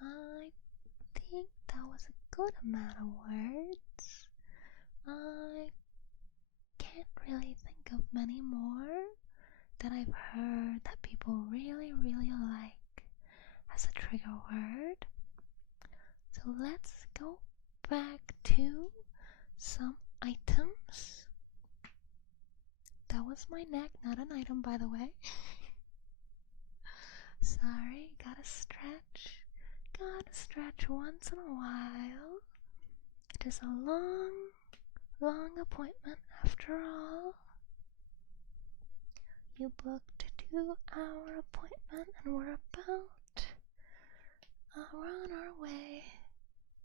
I think that was a good amount of words. I can't really think of many more that I've heard that people really like as a trigger word. So let's go back to some items. That was my neck, not an item, by the way. Sorry, gotta stretch. Gotta stretch once in a while. It is a long appointment after all. You booked a 2-hour appointment and we're on our way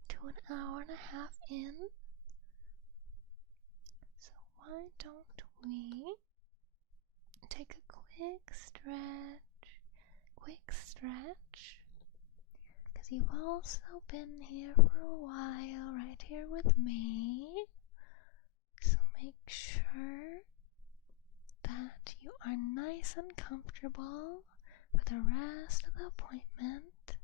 to an hour and a half in. So why don't we take a quick stretch, because you've also been here for a while, right here with me. So make sure that you are nice and comfortable for the rest of the appointment.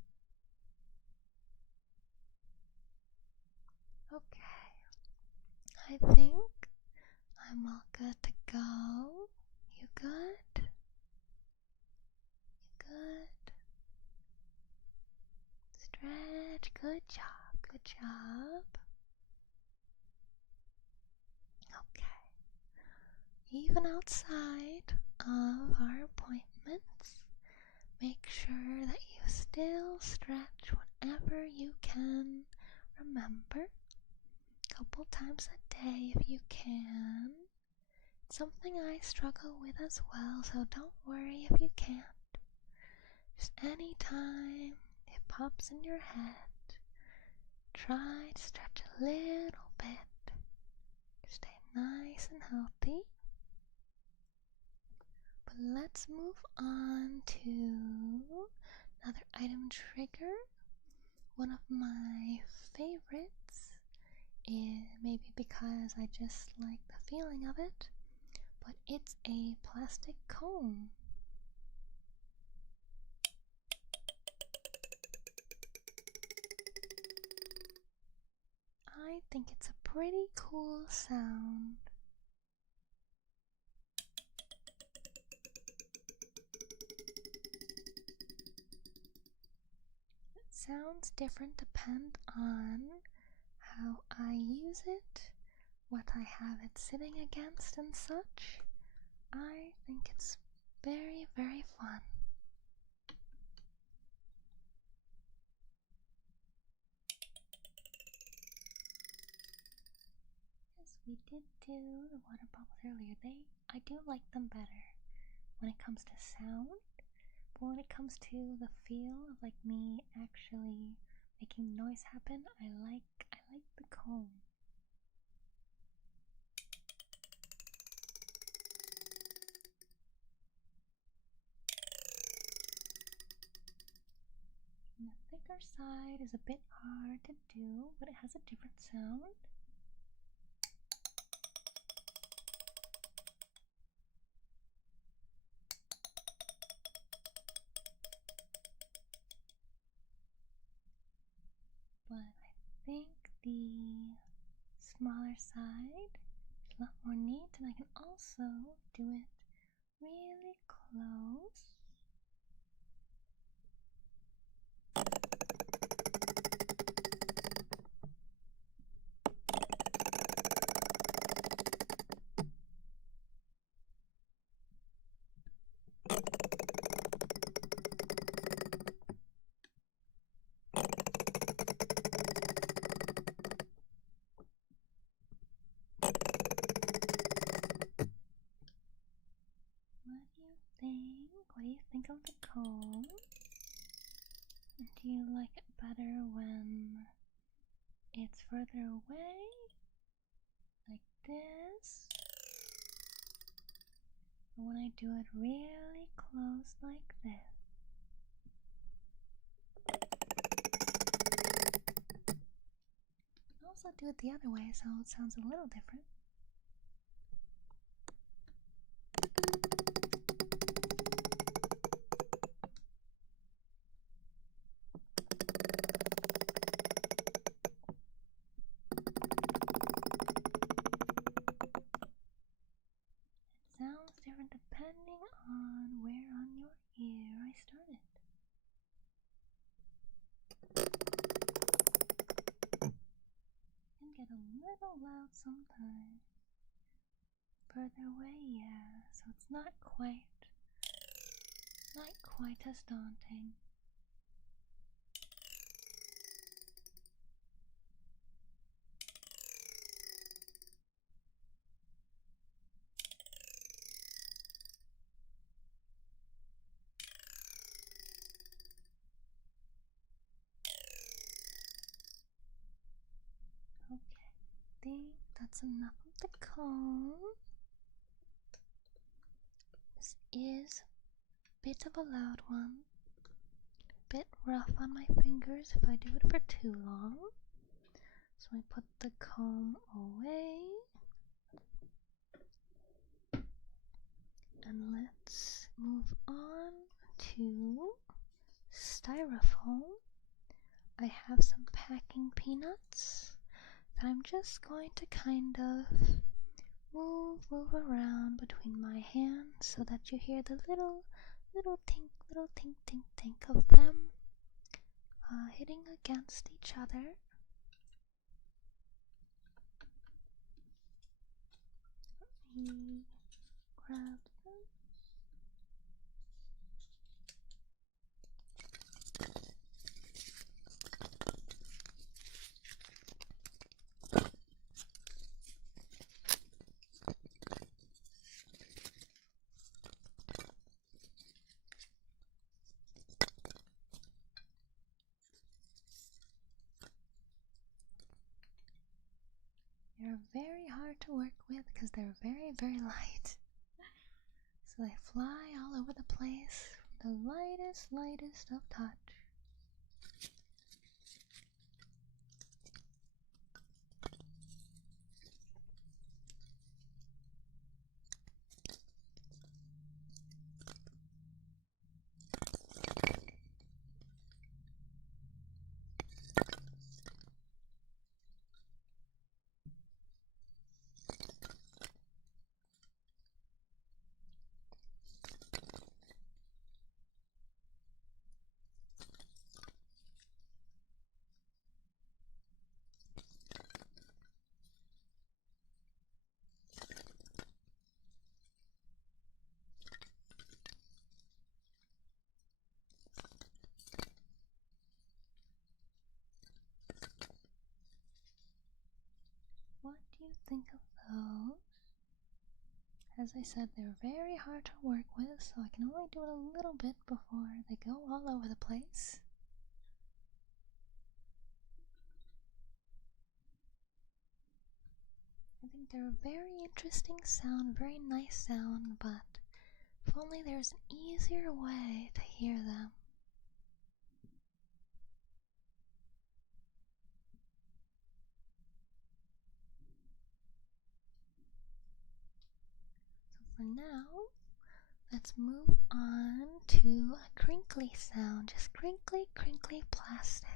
Okay, I think I'm all good to go. You good? You good? Stretch, good job, good job. Okay, even outside of our appointments, make sure that you still stretch whenever you can. Remember, a couple times a day if you can. It's something I struggle with as well, so don't worry if you can't. Just anytime it pops in your head, try to stretch a little bit to stay nice and healthy. But let's move on to another item trigger. One of my favorites is maybe because I just like the feeling of it, but it's a plastic comb. I think it's a pretty cool sound. It sounds different depend on how I use it, what I have it sitting against and such. I think it's very, very fun. Yes, we did do the water bubbles earlier. I do like them better when it comes to sound, but when it comes to the feel of like me actually making noise happen, I like the comb. And the thicker side is a bit hard to do, but it has a different sound. But I think the smaller side is a lot more neat, and I can also do it really close. What do you think? What do you think of the comb? And do you like it better when it's further away? Like this? Or when I do it really close like this? I also do it the other way, so it sounds a little different. It sounds different depending on where on your ear I started. It can get a little loud sometimes. Further away, yeah, so it's not quite as daunting. that's enough of the comb. This is a bit of a loud one. Bit rough on my fingers if I do it for too long. So I put the comb away. And let's move on to styrofoam. I have some packing peanuts that I'm just going to kind of move around between my hands so that you hear the little tink of them hitting against each other. Let me grab them. They're very hard to work with because they're very light. So they fly all over the place from the lightest of touch. What do you think of those? As I said, they're very hard to work with, so I can only do it a little bit before they go all over the place. I think they're a very interesting sound, very nice sound, but if only there's an easier way to hear them. So for now, let's move on to a crinkly sound, just crinkly plastic.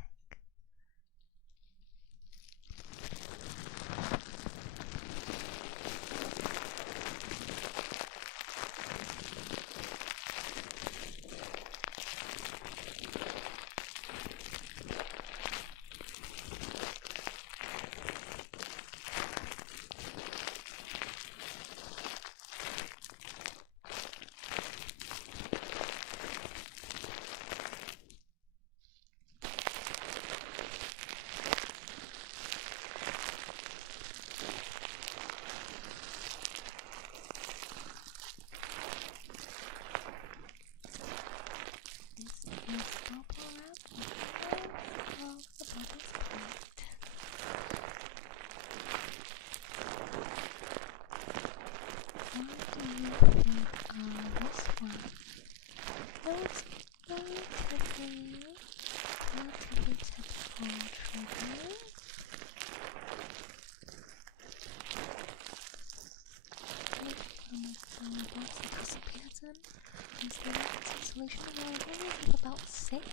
Solution, I only have about 6,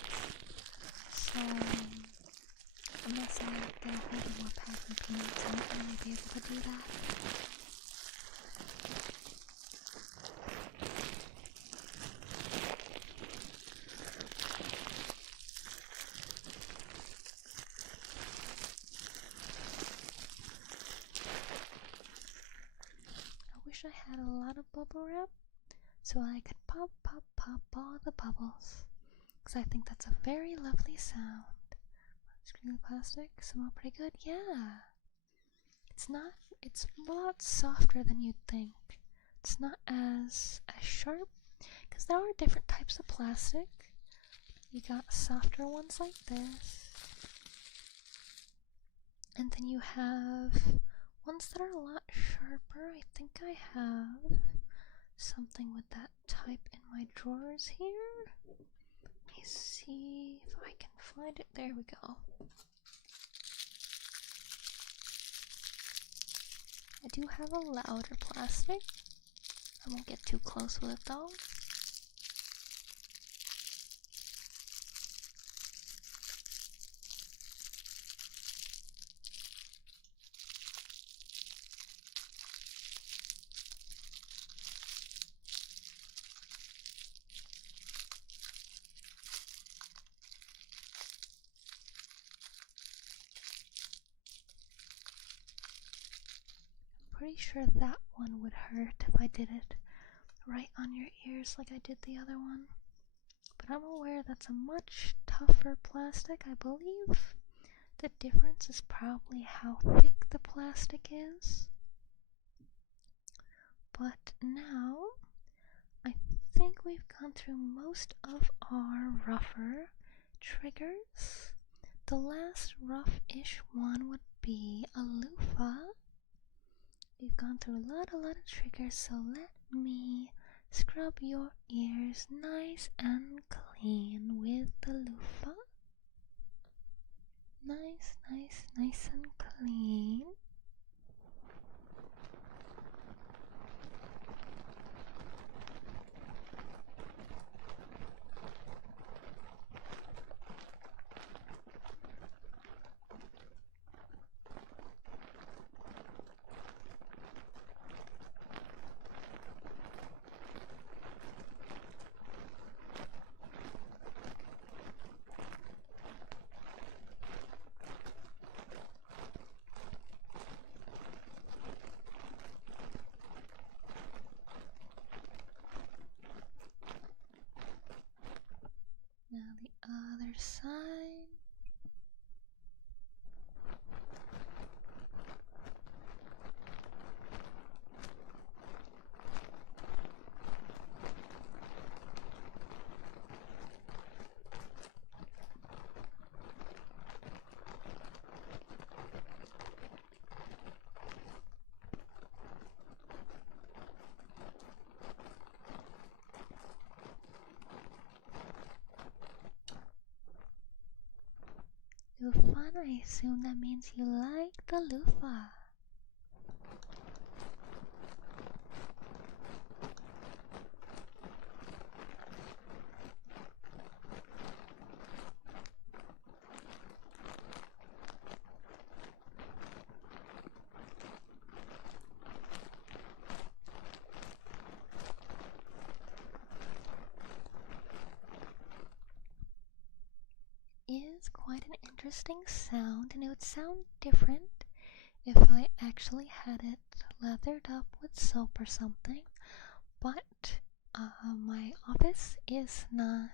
so unless I get a whole lot more packing peanuts, I won't really be able to do that. I wish I had a lot of bubble wrap so I could pop all the bubbles, because I think that's a very lovely sound. Screen plastic, smell pretty good. Yeah, it's a lot softer than you'd think. It's not as sharp, because there are different types of plastic. You got softer ones like this, and then you have ones that are a lot sharper. I think I have something with that type in my drawers here. Let me see if I can find it. There we go. I do have a louder plastic. I won't get too close with it though. Pretty sure that one would hurt if I did it right on your ears like I did the other one. But I'm aware that's a much tougher plastic, I believe. The difference is probably how thick the plastic is. But now, I think we've gone through most of our rougher triggers. The last rough-ish one would be a loofah. We've gone through a lot of triggers, so let me scrub your ears nice and clean with the loofah. Nice and clean. Now the other side. Loofah, I assume that means you like the loofah. Is quite an interesting sound, and it would sound different if I actually had it lathered up with soap or something, but my office is not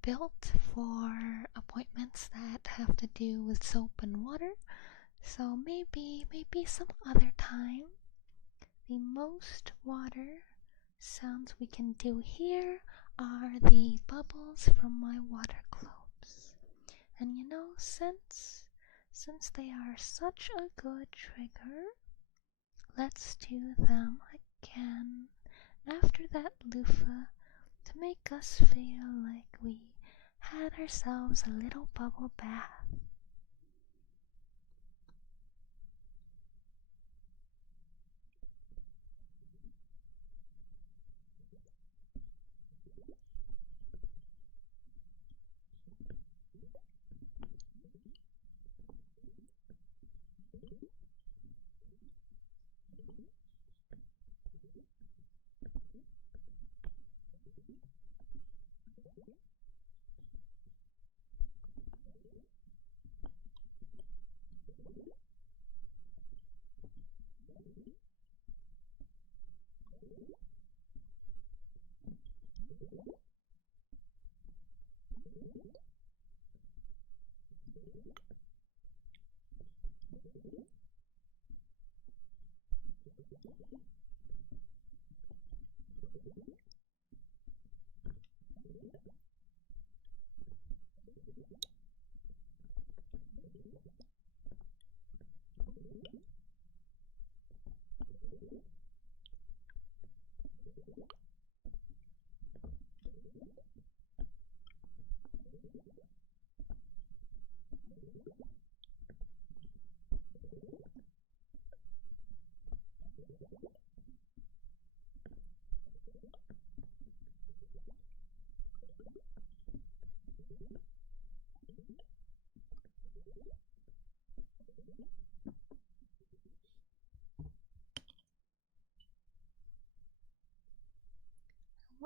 built for appointments that have to do with soap and water, so maybe some other time. The most water sounds we can do here are the bubbles from my water globes. And you know, since they are such a good trigger, let's do them again after that loofah to make us feel like we had ourselves a little bubble bath.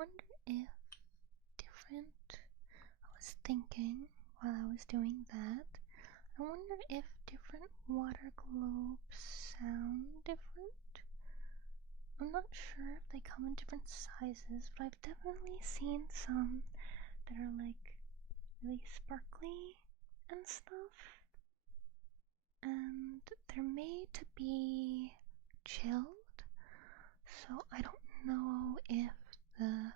wonder if different. I was thinking while I was doing that, I wonder if different water globes sound different. I'm not sure if they come in different sizes, but I've definitely seen some that are like really sparkly and stuff. And they're made to be chilled, so I don't know if the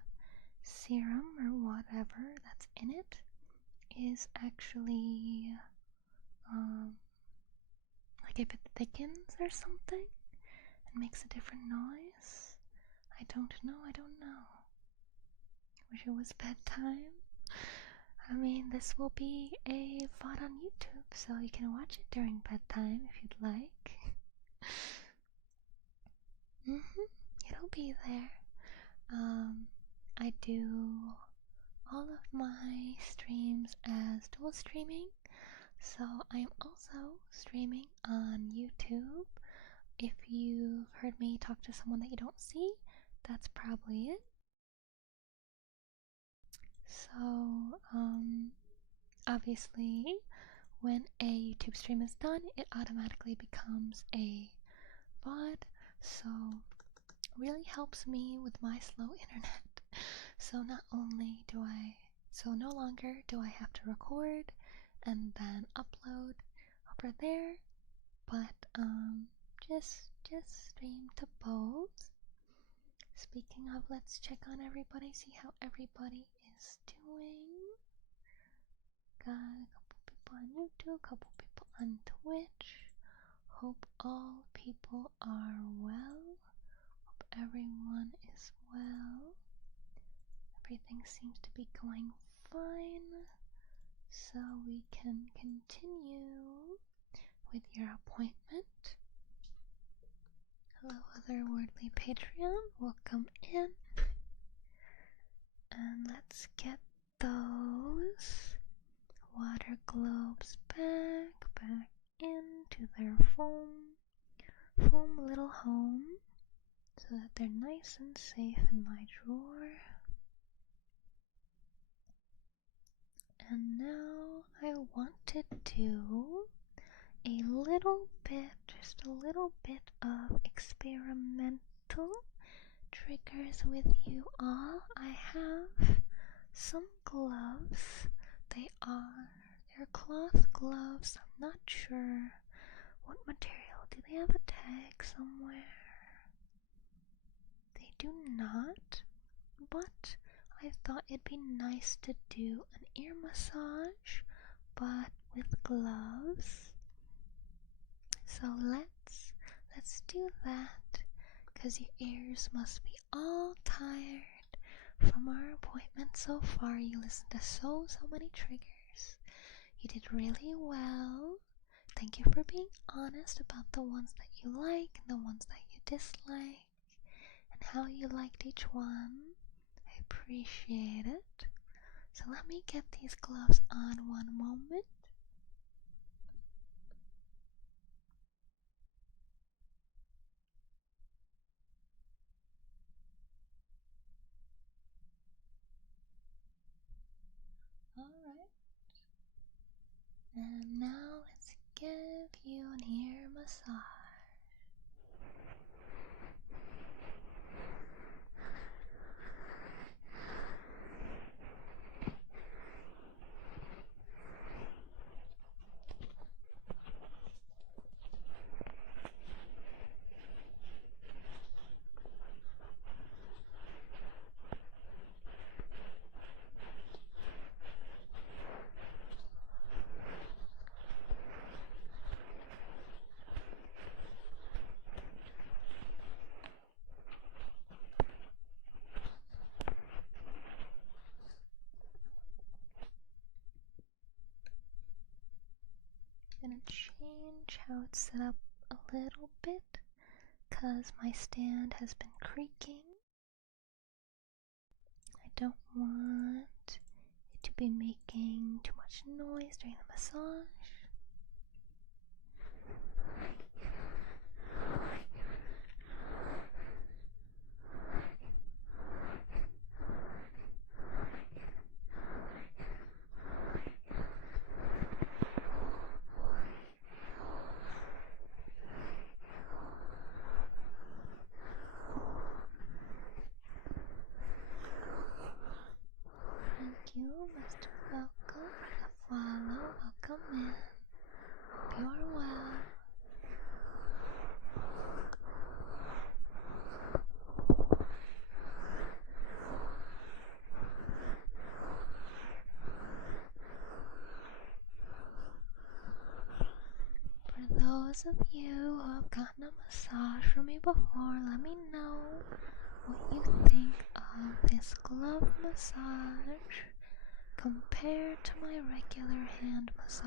serum or whatever that's in it is actually like if it thickens or something and makes a different noise. I don't know. Wish it was bedtime. I mean, this will be a VOD on YouTube, so you can watch it during bedtime if you'd like. It'll be there. I do all of my streams as dual streaming, so I am also streaming on YouTube. If you've heard me talk to someone that you don't see, that's probably it. So, obviously, when a YouTube stream is done, it automatically becomes a VOD, so really helps me with my slow internet. So no longer do I have to record and then upload over there, but just stream to both. Speaking of, let's check on everybody, see how everybody is doing. Got a couple people on YouTube, couple people on Twitch. Hope all people are well. Hope everyone is well. Everything seems to be going fine, so we can continue with your appointment. Hello, otherworldly Patreon, welcome in. And let's get those water globes back into their foam little home so that they're nice and safe in my drawer. And now I want to do a little bit, just a little bit of experimental triggers with you all. I have some gloves. They're cloth gloves. I'm not sure what material. Do they have a tag somewhere? They do not, but I thought it'd be nice to do an ear massage, but with gloves. So let's do that, cause your ears must be all tired from our appointment so far. You listened to so many triggers. You did really well. Thank you for being honest about the ones that you like and the ones that you dislike, and how you liked each one. I appreciate it. So let me get these gloves on one moment. Alright. And now let's give you an ear massage. I'm gonna change how it's set up a little bit, cause my stand has been creaking. I don't want it to be making too much noise during the massage. those of you who have gotten a massage from me before, let me know what you think of this glove massage compared to my regular hand massage.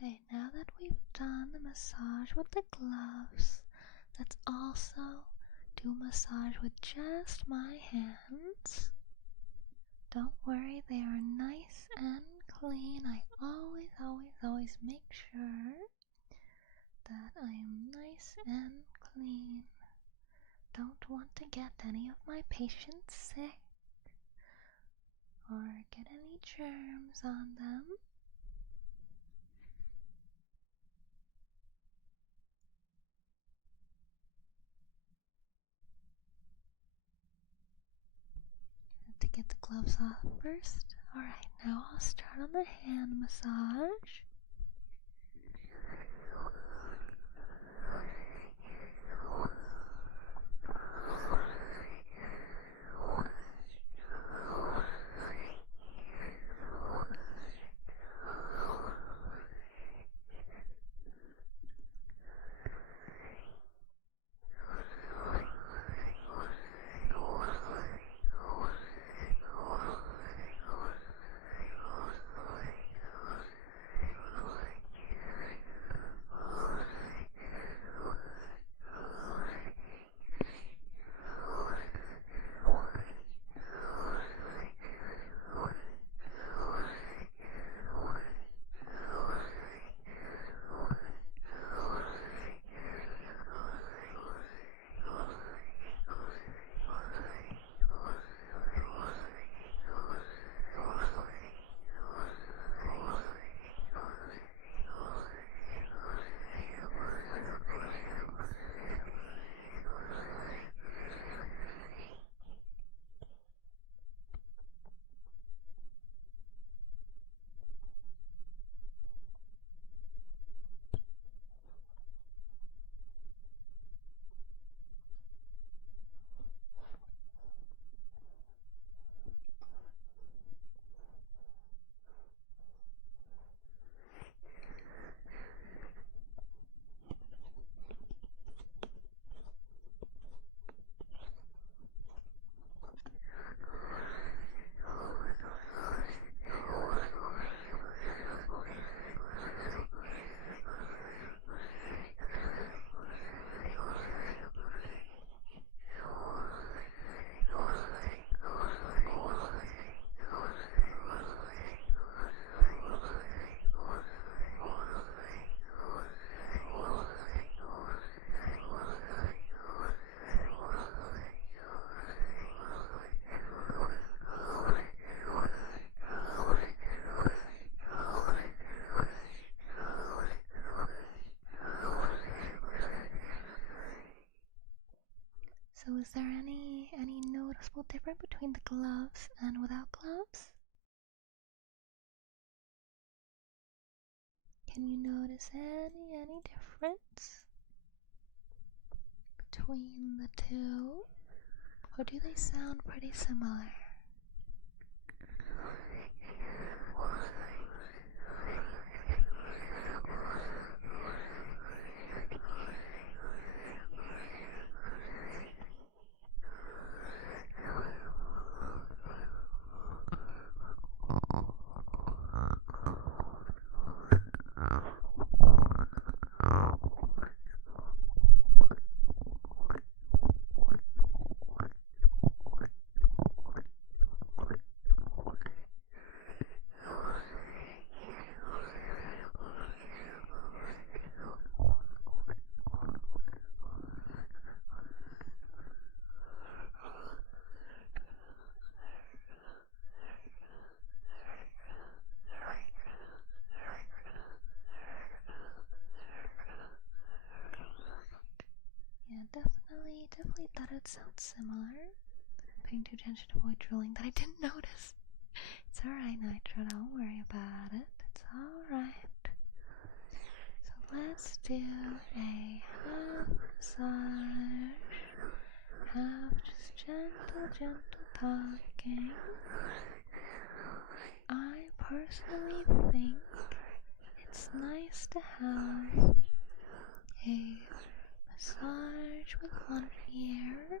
Okay, now that we've done the massage with the gloves, let's also do massage with just my hands. Don't worry, they are nice and clean. I always make sure that I am nice and clean. Don't want to get any of my patients sick or get any germs on them. To get the gloves off first. Alright, now I'll start on the hand massage. So is there any noticeable difference between the gloves and without gloves? Can you notice any difference between the two? Or do they sound pretty similar? definitely thought it sounds similar. Paying too attention to avoid drilling that I didn't notice. It's alright, Nitro, don't worry about it. It's alright. So let's do a half massage, half just gentle talking. I personally think it's nice to have a massage with one ear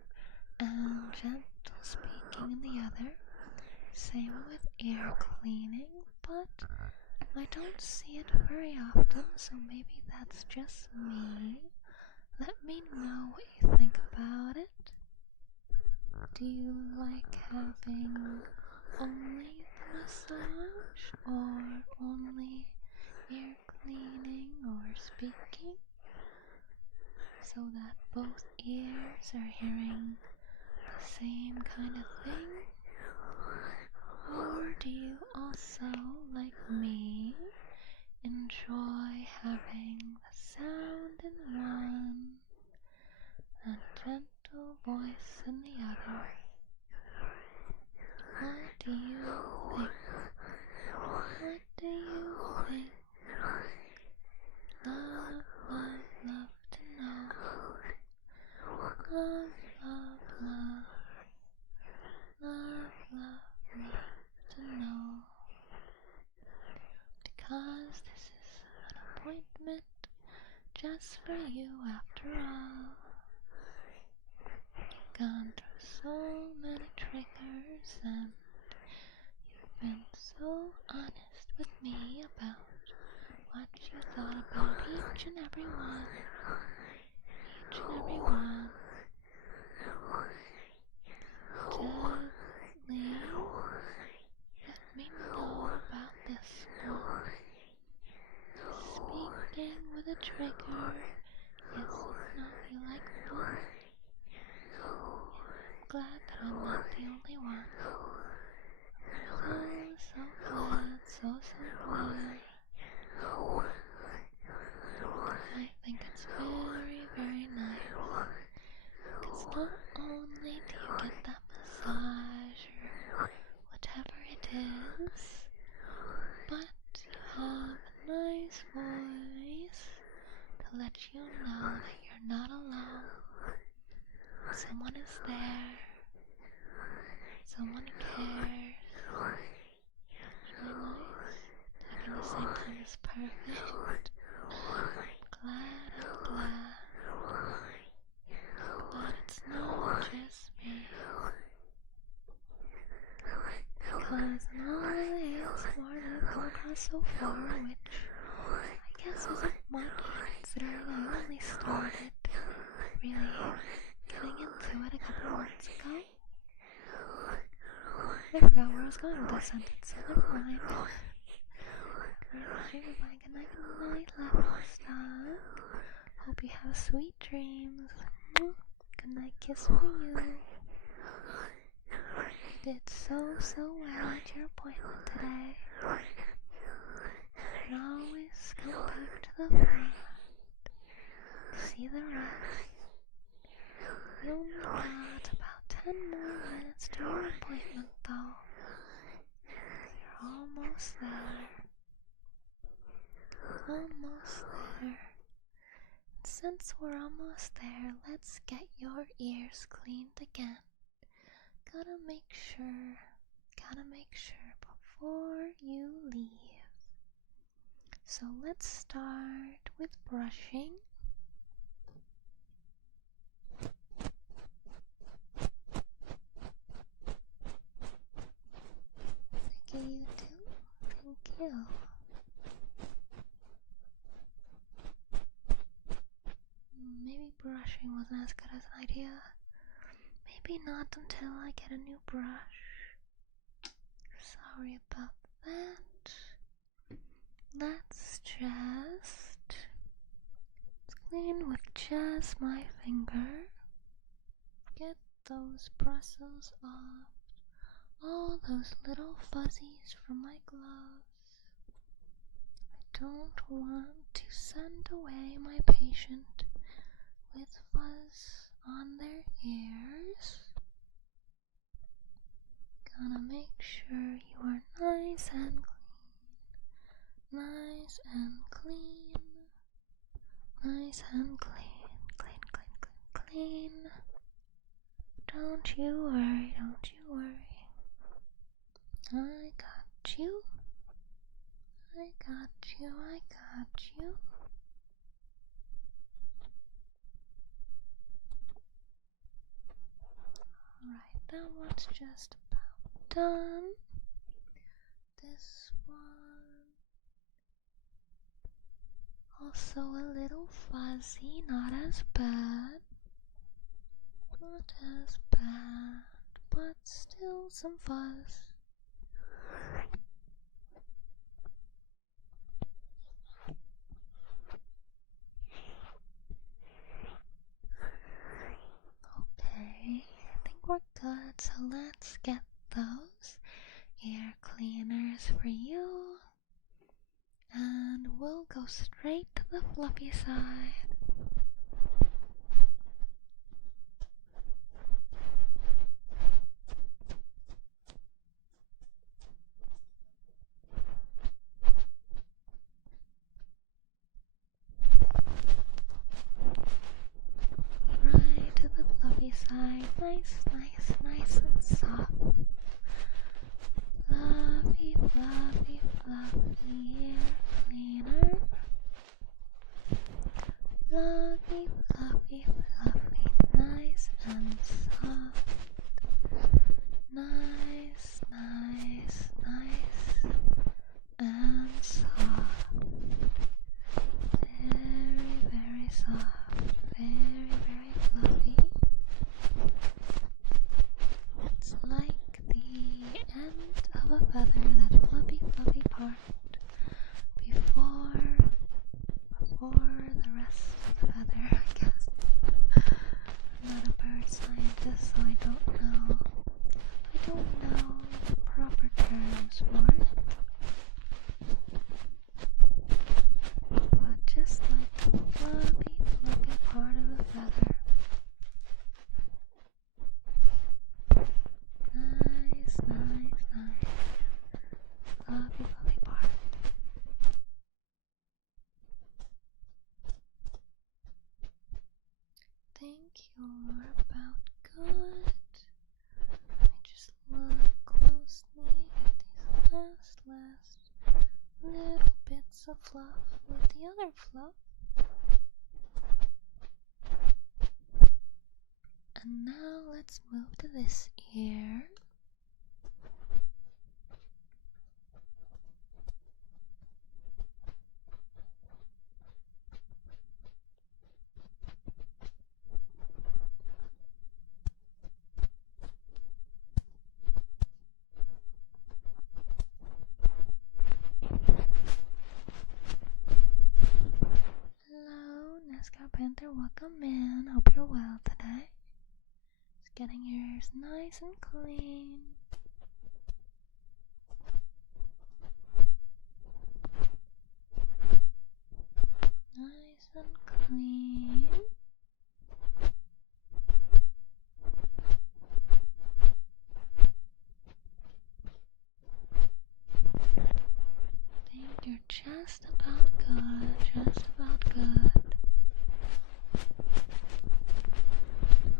and gentle speaking in the other. Same with ear cleaning, but I don't see it very often, so maybe that's just me. Let me know what you think about it. Do you like having only the massage or only ear cleaning or speaking, so that both ears are hearing the same kind of thing? Or do you also, like me, enjoy having the sound in one and gentle voice in the other? What do you think? What do you think? Love, love, love to know. Love, love, love. Love, love, love to know. Because this is an appointment just for you after all. You've gone through so many triggers and you've been so honest with me about what you thought about each and every one. Each and every one. Gently let me know about this one. Speaking with a trigger. Yes, you know you like both. I'm glad that I'm not the only one. So glad, so glad. I think it's very, very nice. Because not only do you get that massage or whatever it is, but you have a nice voice to let you know that you're not alone. Someone is there. Someone cares. Really nice. Taking the same time is perfect. I'm glad. Glad it's not just me. Because in all the ASMR that I've come across so far, which I guess isn't much considering I only started really getting into it a couple months ago. I forgot where I was going with that sentence, so never mind. Good night, Livestock. Hope you have sweet dreams. Good night kiss for you. You did so well at your appointment today. You can always come back to the front. See the rest. You only got about 10 more minutes to your appointment though. You're almost there. Almost there. And since we're almost there, let's get your ears cleaned again. Gotta make sure before you leave. So let's start with brushing. Thank you too. Thank you. Maybe brushing wasn't as good as an idea. Maybe not until I get a new brush. Sorry about that. Let's clean with just my finger. Get those bristles off. All those little fuzzies from my gloves. I don't want to send away my patient with fuzz on their ears. Gonna make sure you are nice and clean. Nice and clean. Nice and clean. Clean, clean, clean, clean. Don't you worry, don't you worry. I got you. I got you, I got you. Alright, that one's just about done. This one also a little fuzzy, not as bad. Not as bad, but still some fuzz. Okay, I think we're good, so let's get those ear cleaners for you. And we'll go straight to the fluffy side. Right to the fluffy side. Nice, nice, nice and soft. Fluffy, fluffy, fluffy ear cleaner. Fluffy, fluffy, fluffy, nice and soft. Nice, nice, nice and soft. Very, very soft. Very, very fluffy. It's like the end of a feather, that fluffy, fluffy part before the rest of the feather, I guess. I'm not a bird scientist, so I don't know the proper terms for it. But just like the fluffy, fluffy part of a feather. Nice, nice, nice. Fluffy, fluffy part. Think you're about good. Let me just look closely at these last little bits of fluff with the other fluff. And now let's move to this ear. Hello, NASCAR Panther, welcome in. Hope you're well today. Just getting your ears nice and clean. Nice and clean. I think you're just about good, just about good.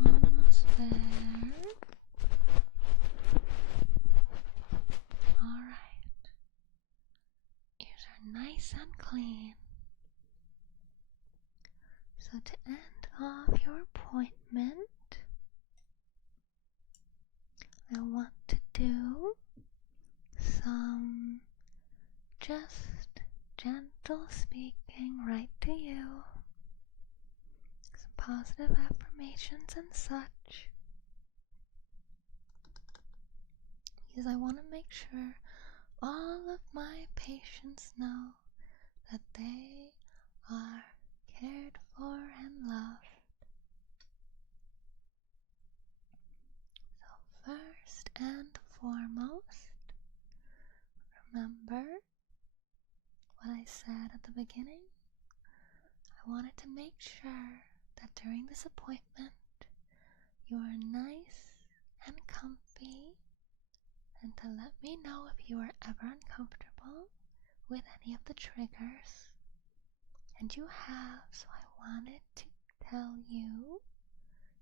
Almost there. Alright. Ears are nice and clean. So to end off your appointment, I want to do some just gentle speaking right to you. Some positive affirmations and such. Because I want to make sure all of my patients know that they are cared for and loved. So first and foremost, remember what I said at the beginning. I wanted to make sure that during this appointment you are nice and comfy, and to let me know if you are ever uncomfortable with any of the triggers. And you have, so I wanted to tell you,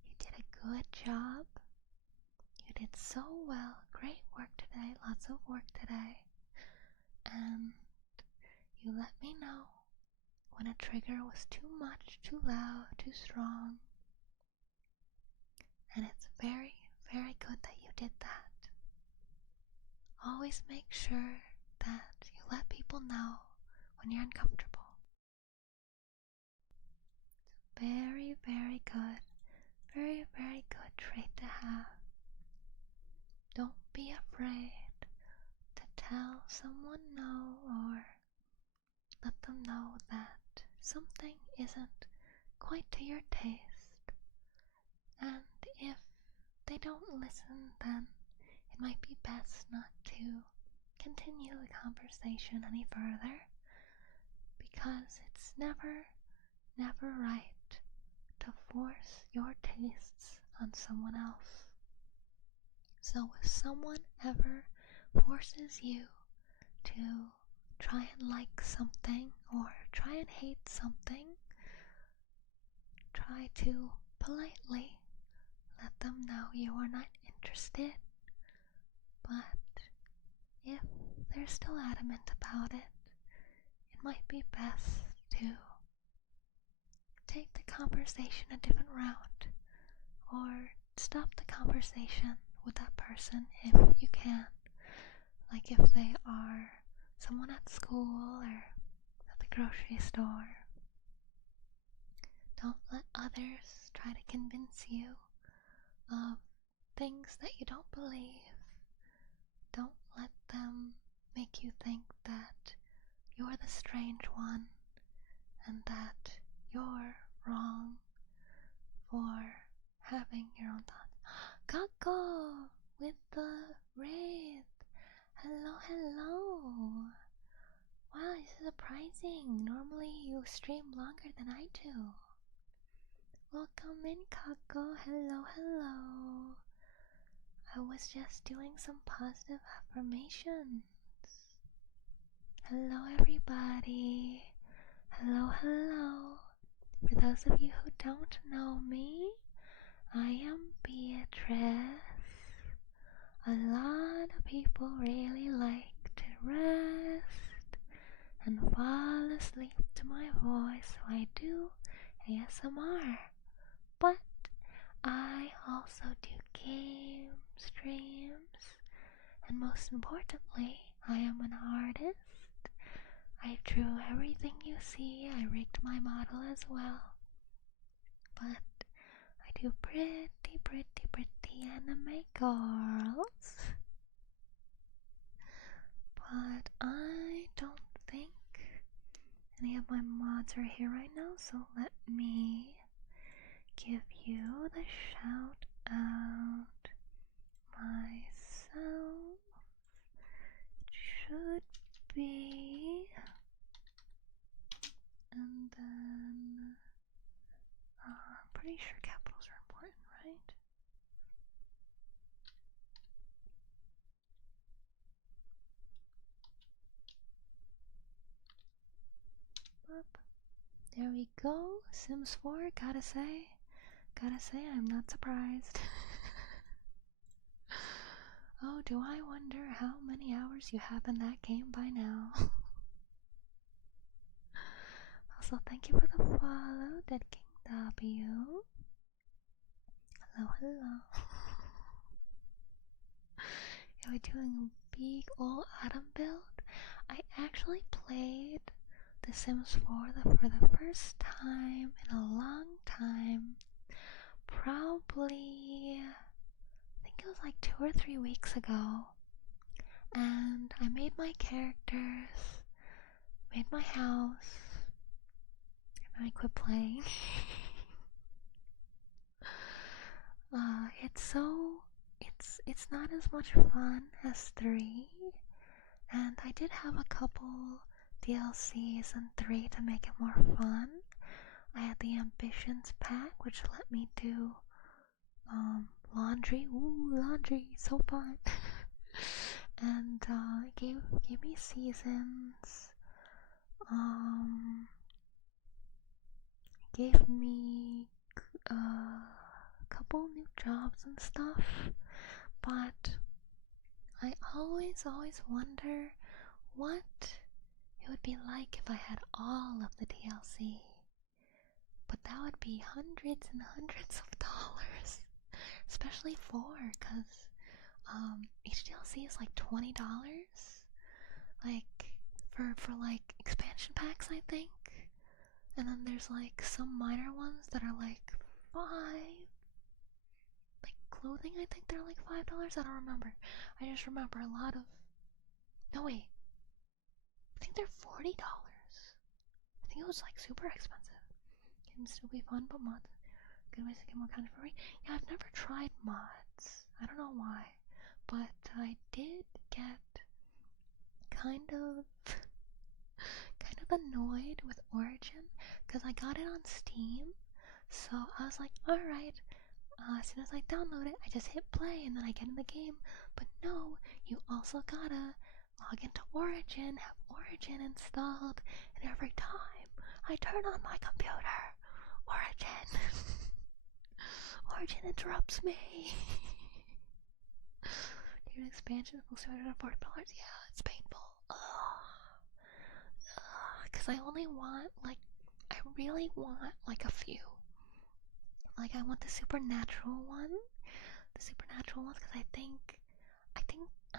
you did a good job. You did so well. Great work today. Lots of work today. And you let me know when a trigger was too much, too loud, too strong. And it's very, very good that you did that. Always make sure that you let people know when you're uncomfortable. Very, very good. Very, very good trait to have. Don't be afraid to tell someone no or let them know that something isn't quite to your taste. And if they don't listen, then it might be best not to continue the conversation any further, because it's never, never right to force your tastes on someone else. So if someone ever forces you to try and like something or try and hate something, try to politely let them know you are not interested. But if they're still adamant about it, it might be best to take the conversation a different route, or stop the conversation with that person if you can. Like if they are someone at school or at the grocery store. Don't let others try to convince you of things that you don't believe. Don't let them make you think that you're the strange one and that you're wrong for having your own thoughts. Kako with the raid. Hello, hello. Wow, this is surprising. Normally you stream longer than I do. Welcome in, Kako. Hello, hello. I was just doing some positive affirmations. Hello, everybody. Hello, hello. For those of you who don't know me, I am Beatrice. A lot of people really like to rest and fall asleep to my voice, so I do ASMR. But I also do game streams, and most importantly, I am an artist. I drew everything you see. I rigged my model as well. But I do pretty, pretty, pretty anime girls. But I don't think any of my mods are here right now, so let me give you the shout out myself. It should be, and then I'm pretty sure capitals are important, right? Up. There we go. Sims 4, gotta say, I'm not surprised. Oh, do I wonder how many hours you have in that game by now? Also, thank you for the follow, Dead King W. Hello, hello. Are we doing a big old autumn build? I actually played The Sims 4 for the first time in a long time. Probably, I think it was like 2 or 3 weeks ago. And I made my characters, made my house, and I quit playing. It's not as much fun as 3, and I did have a couple DLCs in 3 to make it more fun. I had the Ambitions pack, which let me do laundry. Ooh, laundry, so fun. And gave me seasons. Gave me a couple new jobs and stuff. But I always wonder what it would be like if I had all of the DLC. But that would be hundreds and hundreds of dollars. Especially because each DLC is like $20. Like for like expansion packs, I think. And then there's like some minor ones that are like five. Like clothing, I think they're like $5. I don't remember. I just remember a lot of. No wait, I think they're $40. I think it was like super expensive. Can still be fun, but mods. Good ways to get more content for free. Yeah, I've never tried mods. I don't know why, but I did get kind of annoyed with Origin because I got it on Steam. So I was like, alright, as soon as I download it, I just hit play and then I get in the game. But no, you also gotta log into Origin, have Origin installed, and every time I turn on my computer, Origin, Origin interrupts me. New expansion for $240. Yeah, it's painful. Because I only want, like, I really want, like, a few. Like, I want the supernatural one. The supernatural ones, because I think, I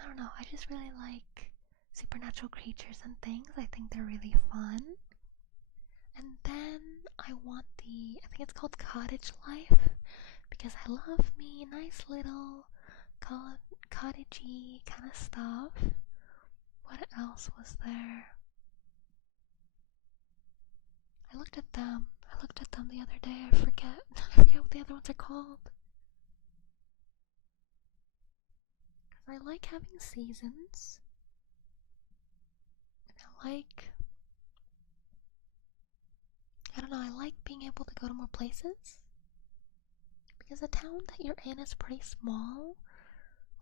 don't know, I just really like supernatural creatures and things. I think they're really fun. And then I want I think it's called Cottage Life, because I love me nice little cottagey kind of stuff. What else was there? I looked at them the other day. I forget what the other ones are called. I like having seasons. And I don't know, I like being able to go to more places. Because the town that you're in is pretty small.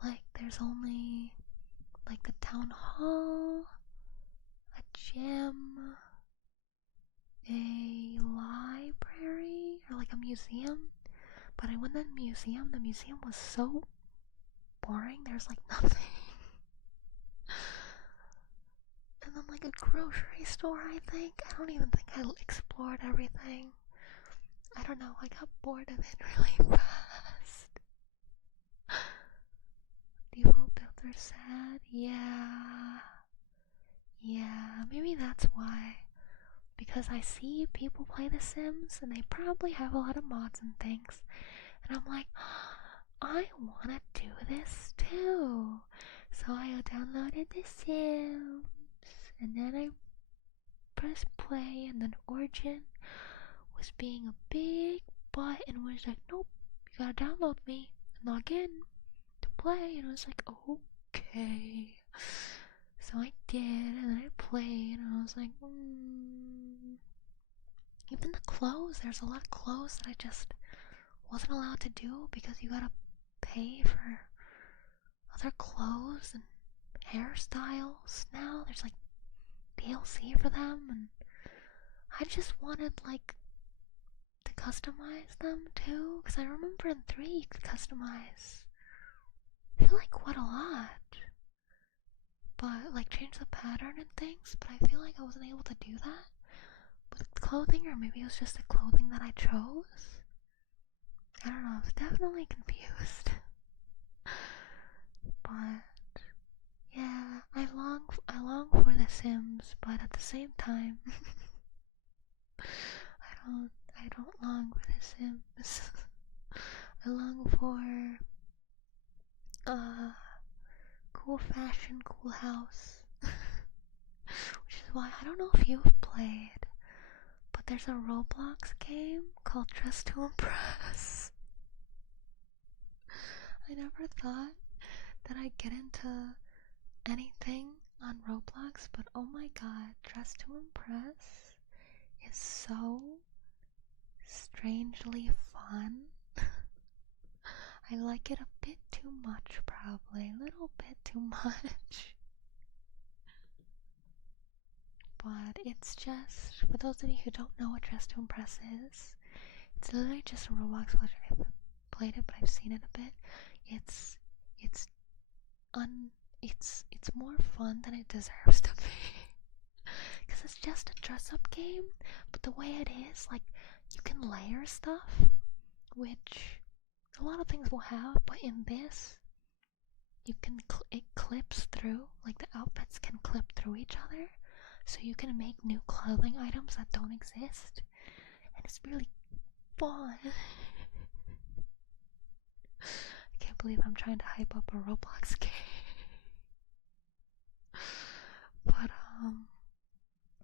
Like, there's only, like, the town hall, a gym, a library, or like a museum. But I went to the museum was so boring, there's like nothing. And then like a grocery store, I think. I don't even think I explored everything. I don't know, I got bored of it really fast. Default builds are sad, yeah. Yeah, maybe that's why. Because I see people play The Sims and they probably have a lot of mods and things. And I'm like, I wanna do this too. So I downloaded The Sims and then I pressed play, and then Origin was being a big butt and was like, nope, you gotta download me and log in to play. And I was like, okay. So I did, and then I played, and I was like, Even the clothes, there's a lot of clothes that I just wasn't allowed to do because you gotta pay for other clothes and hairstyles now. There's like DLC for them, and I just wanted like to customize them too, because I remember in 3 you could customize, I feel like quite a lot, but like change the pattern and things, but I feel like I wasn't able to do that with clothing, or maybe it was just the clothing that I chose. I don't know, I was definitely confused. But yeah, I long for The Sims, but at the same time, I don't long for The Sims. I long for cool fashion, cool house. Which is why I don't know if you've played, but there's a Roblox game called Dress to Impress. I never thought that I'd get into anything on Roblox, but oh my god, Dress to Impress is so strangely fun. I like it a bit too much, probably. A little bit too much. But it's just, for those of you who don't know what Dress to Impress is, it's literally just a Roblox version. I haven't played it, but I've seen it a bit. It's it's more fun than it deserves to be. Because it's just a dress-up game, but the way it is, like, you can layer stuff, which a lot of things will have, but in this, you can it clips through, like the outfits can clip through each other, so you can make new clothing items that don't exist, and it's really fun. I can't believe I'm trying to hype up a Roblox game. But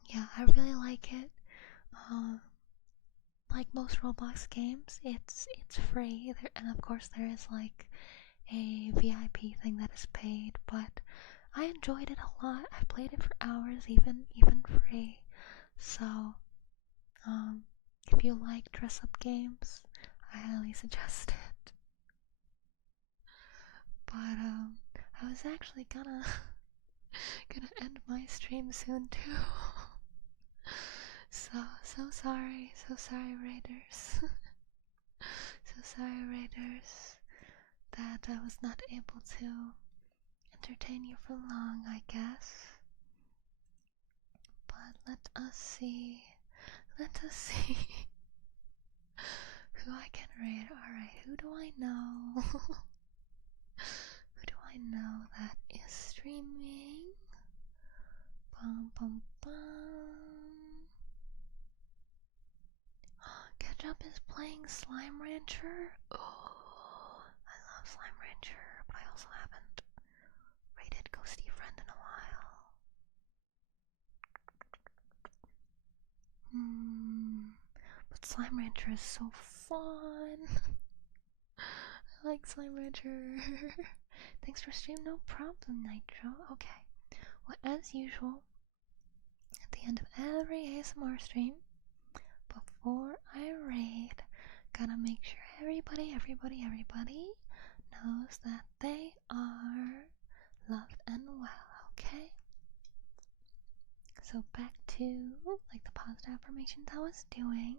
yeah, I really like it. Like most Roblox games, it's free, and of course there is like a VIP thing that is paid, but I enjoyed it a lot. I played it for hours, even free. So, if you like dress-up games, I highly suggest it. But I was actually gonna end my stream soon too. So sorry, Raiders. So sorry, Raiders, that I was not able to entertain you for long, I guess. But let us see who I can raid. Alright, who do I know? Who do I know that is streaming? Bum bum bum. Ketchup is playing Slime Rancher. Oh, I love Slime Rancher, but I also haven't rated Ghosty Friend in a while. But Slime Rancher is so fun. I like Slime Rancher. Thanks for stream, no problem, Nitro. Okay. Well, as usual, at the end of every ASMR stream, before I raid, gotta make sure everybody knows that they are loved and well, okay? So back to, like, the positive affirmations I was doing.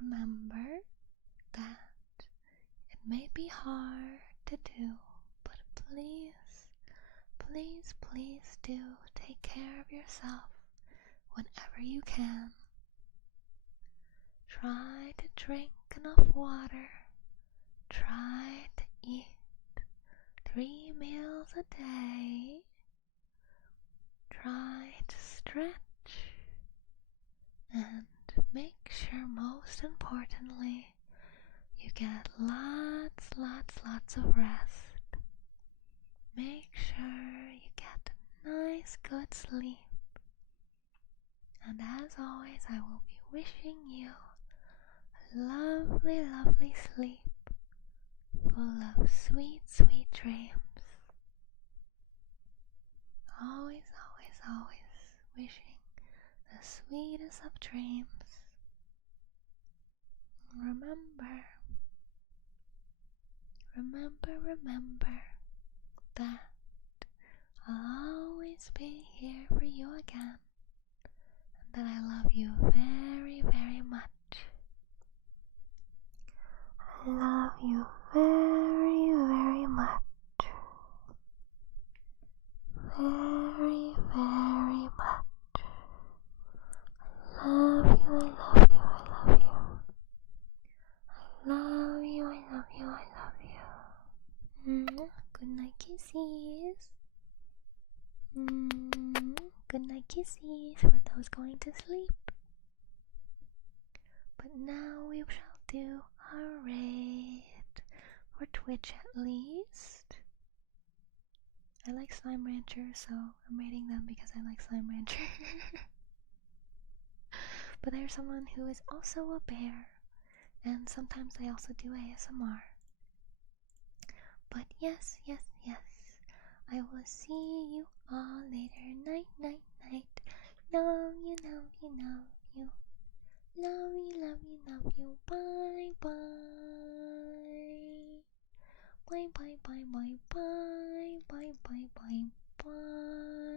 Remember that it may be hard to do, but please do take care of yourself whenever you can. Try to drink enough water. Try to eat 3 meals a day. Try to stretch. And make sure, most importantly, you get lots of rest. Make sure you get a nice, good sleep. And as always, I will be wishing you a lovely sleep full of sweet dreams. Always wishing the sweetest of dreams. Remember that I'll always be here for you again, and that I love you very much. I love you very much. Very much. I love you. I love you. Good night kisses. Good night kisses for those going to sleep. But now we shall do our raid for Twitch at least. I like Slime Rancher, so I'm raiding them because I like Slime Rancher. But there's someone who is also a bear, and sometimes they also do ASMR. But yes, I will see you all later. Night. Love you. Love you. Bye. bye bye bye bye bye bye bye bye bye.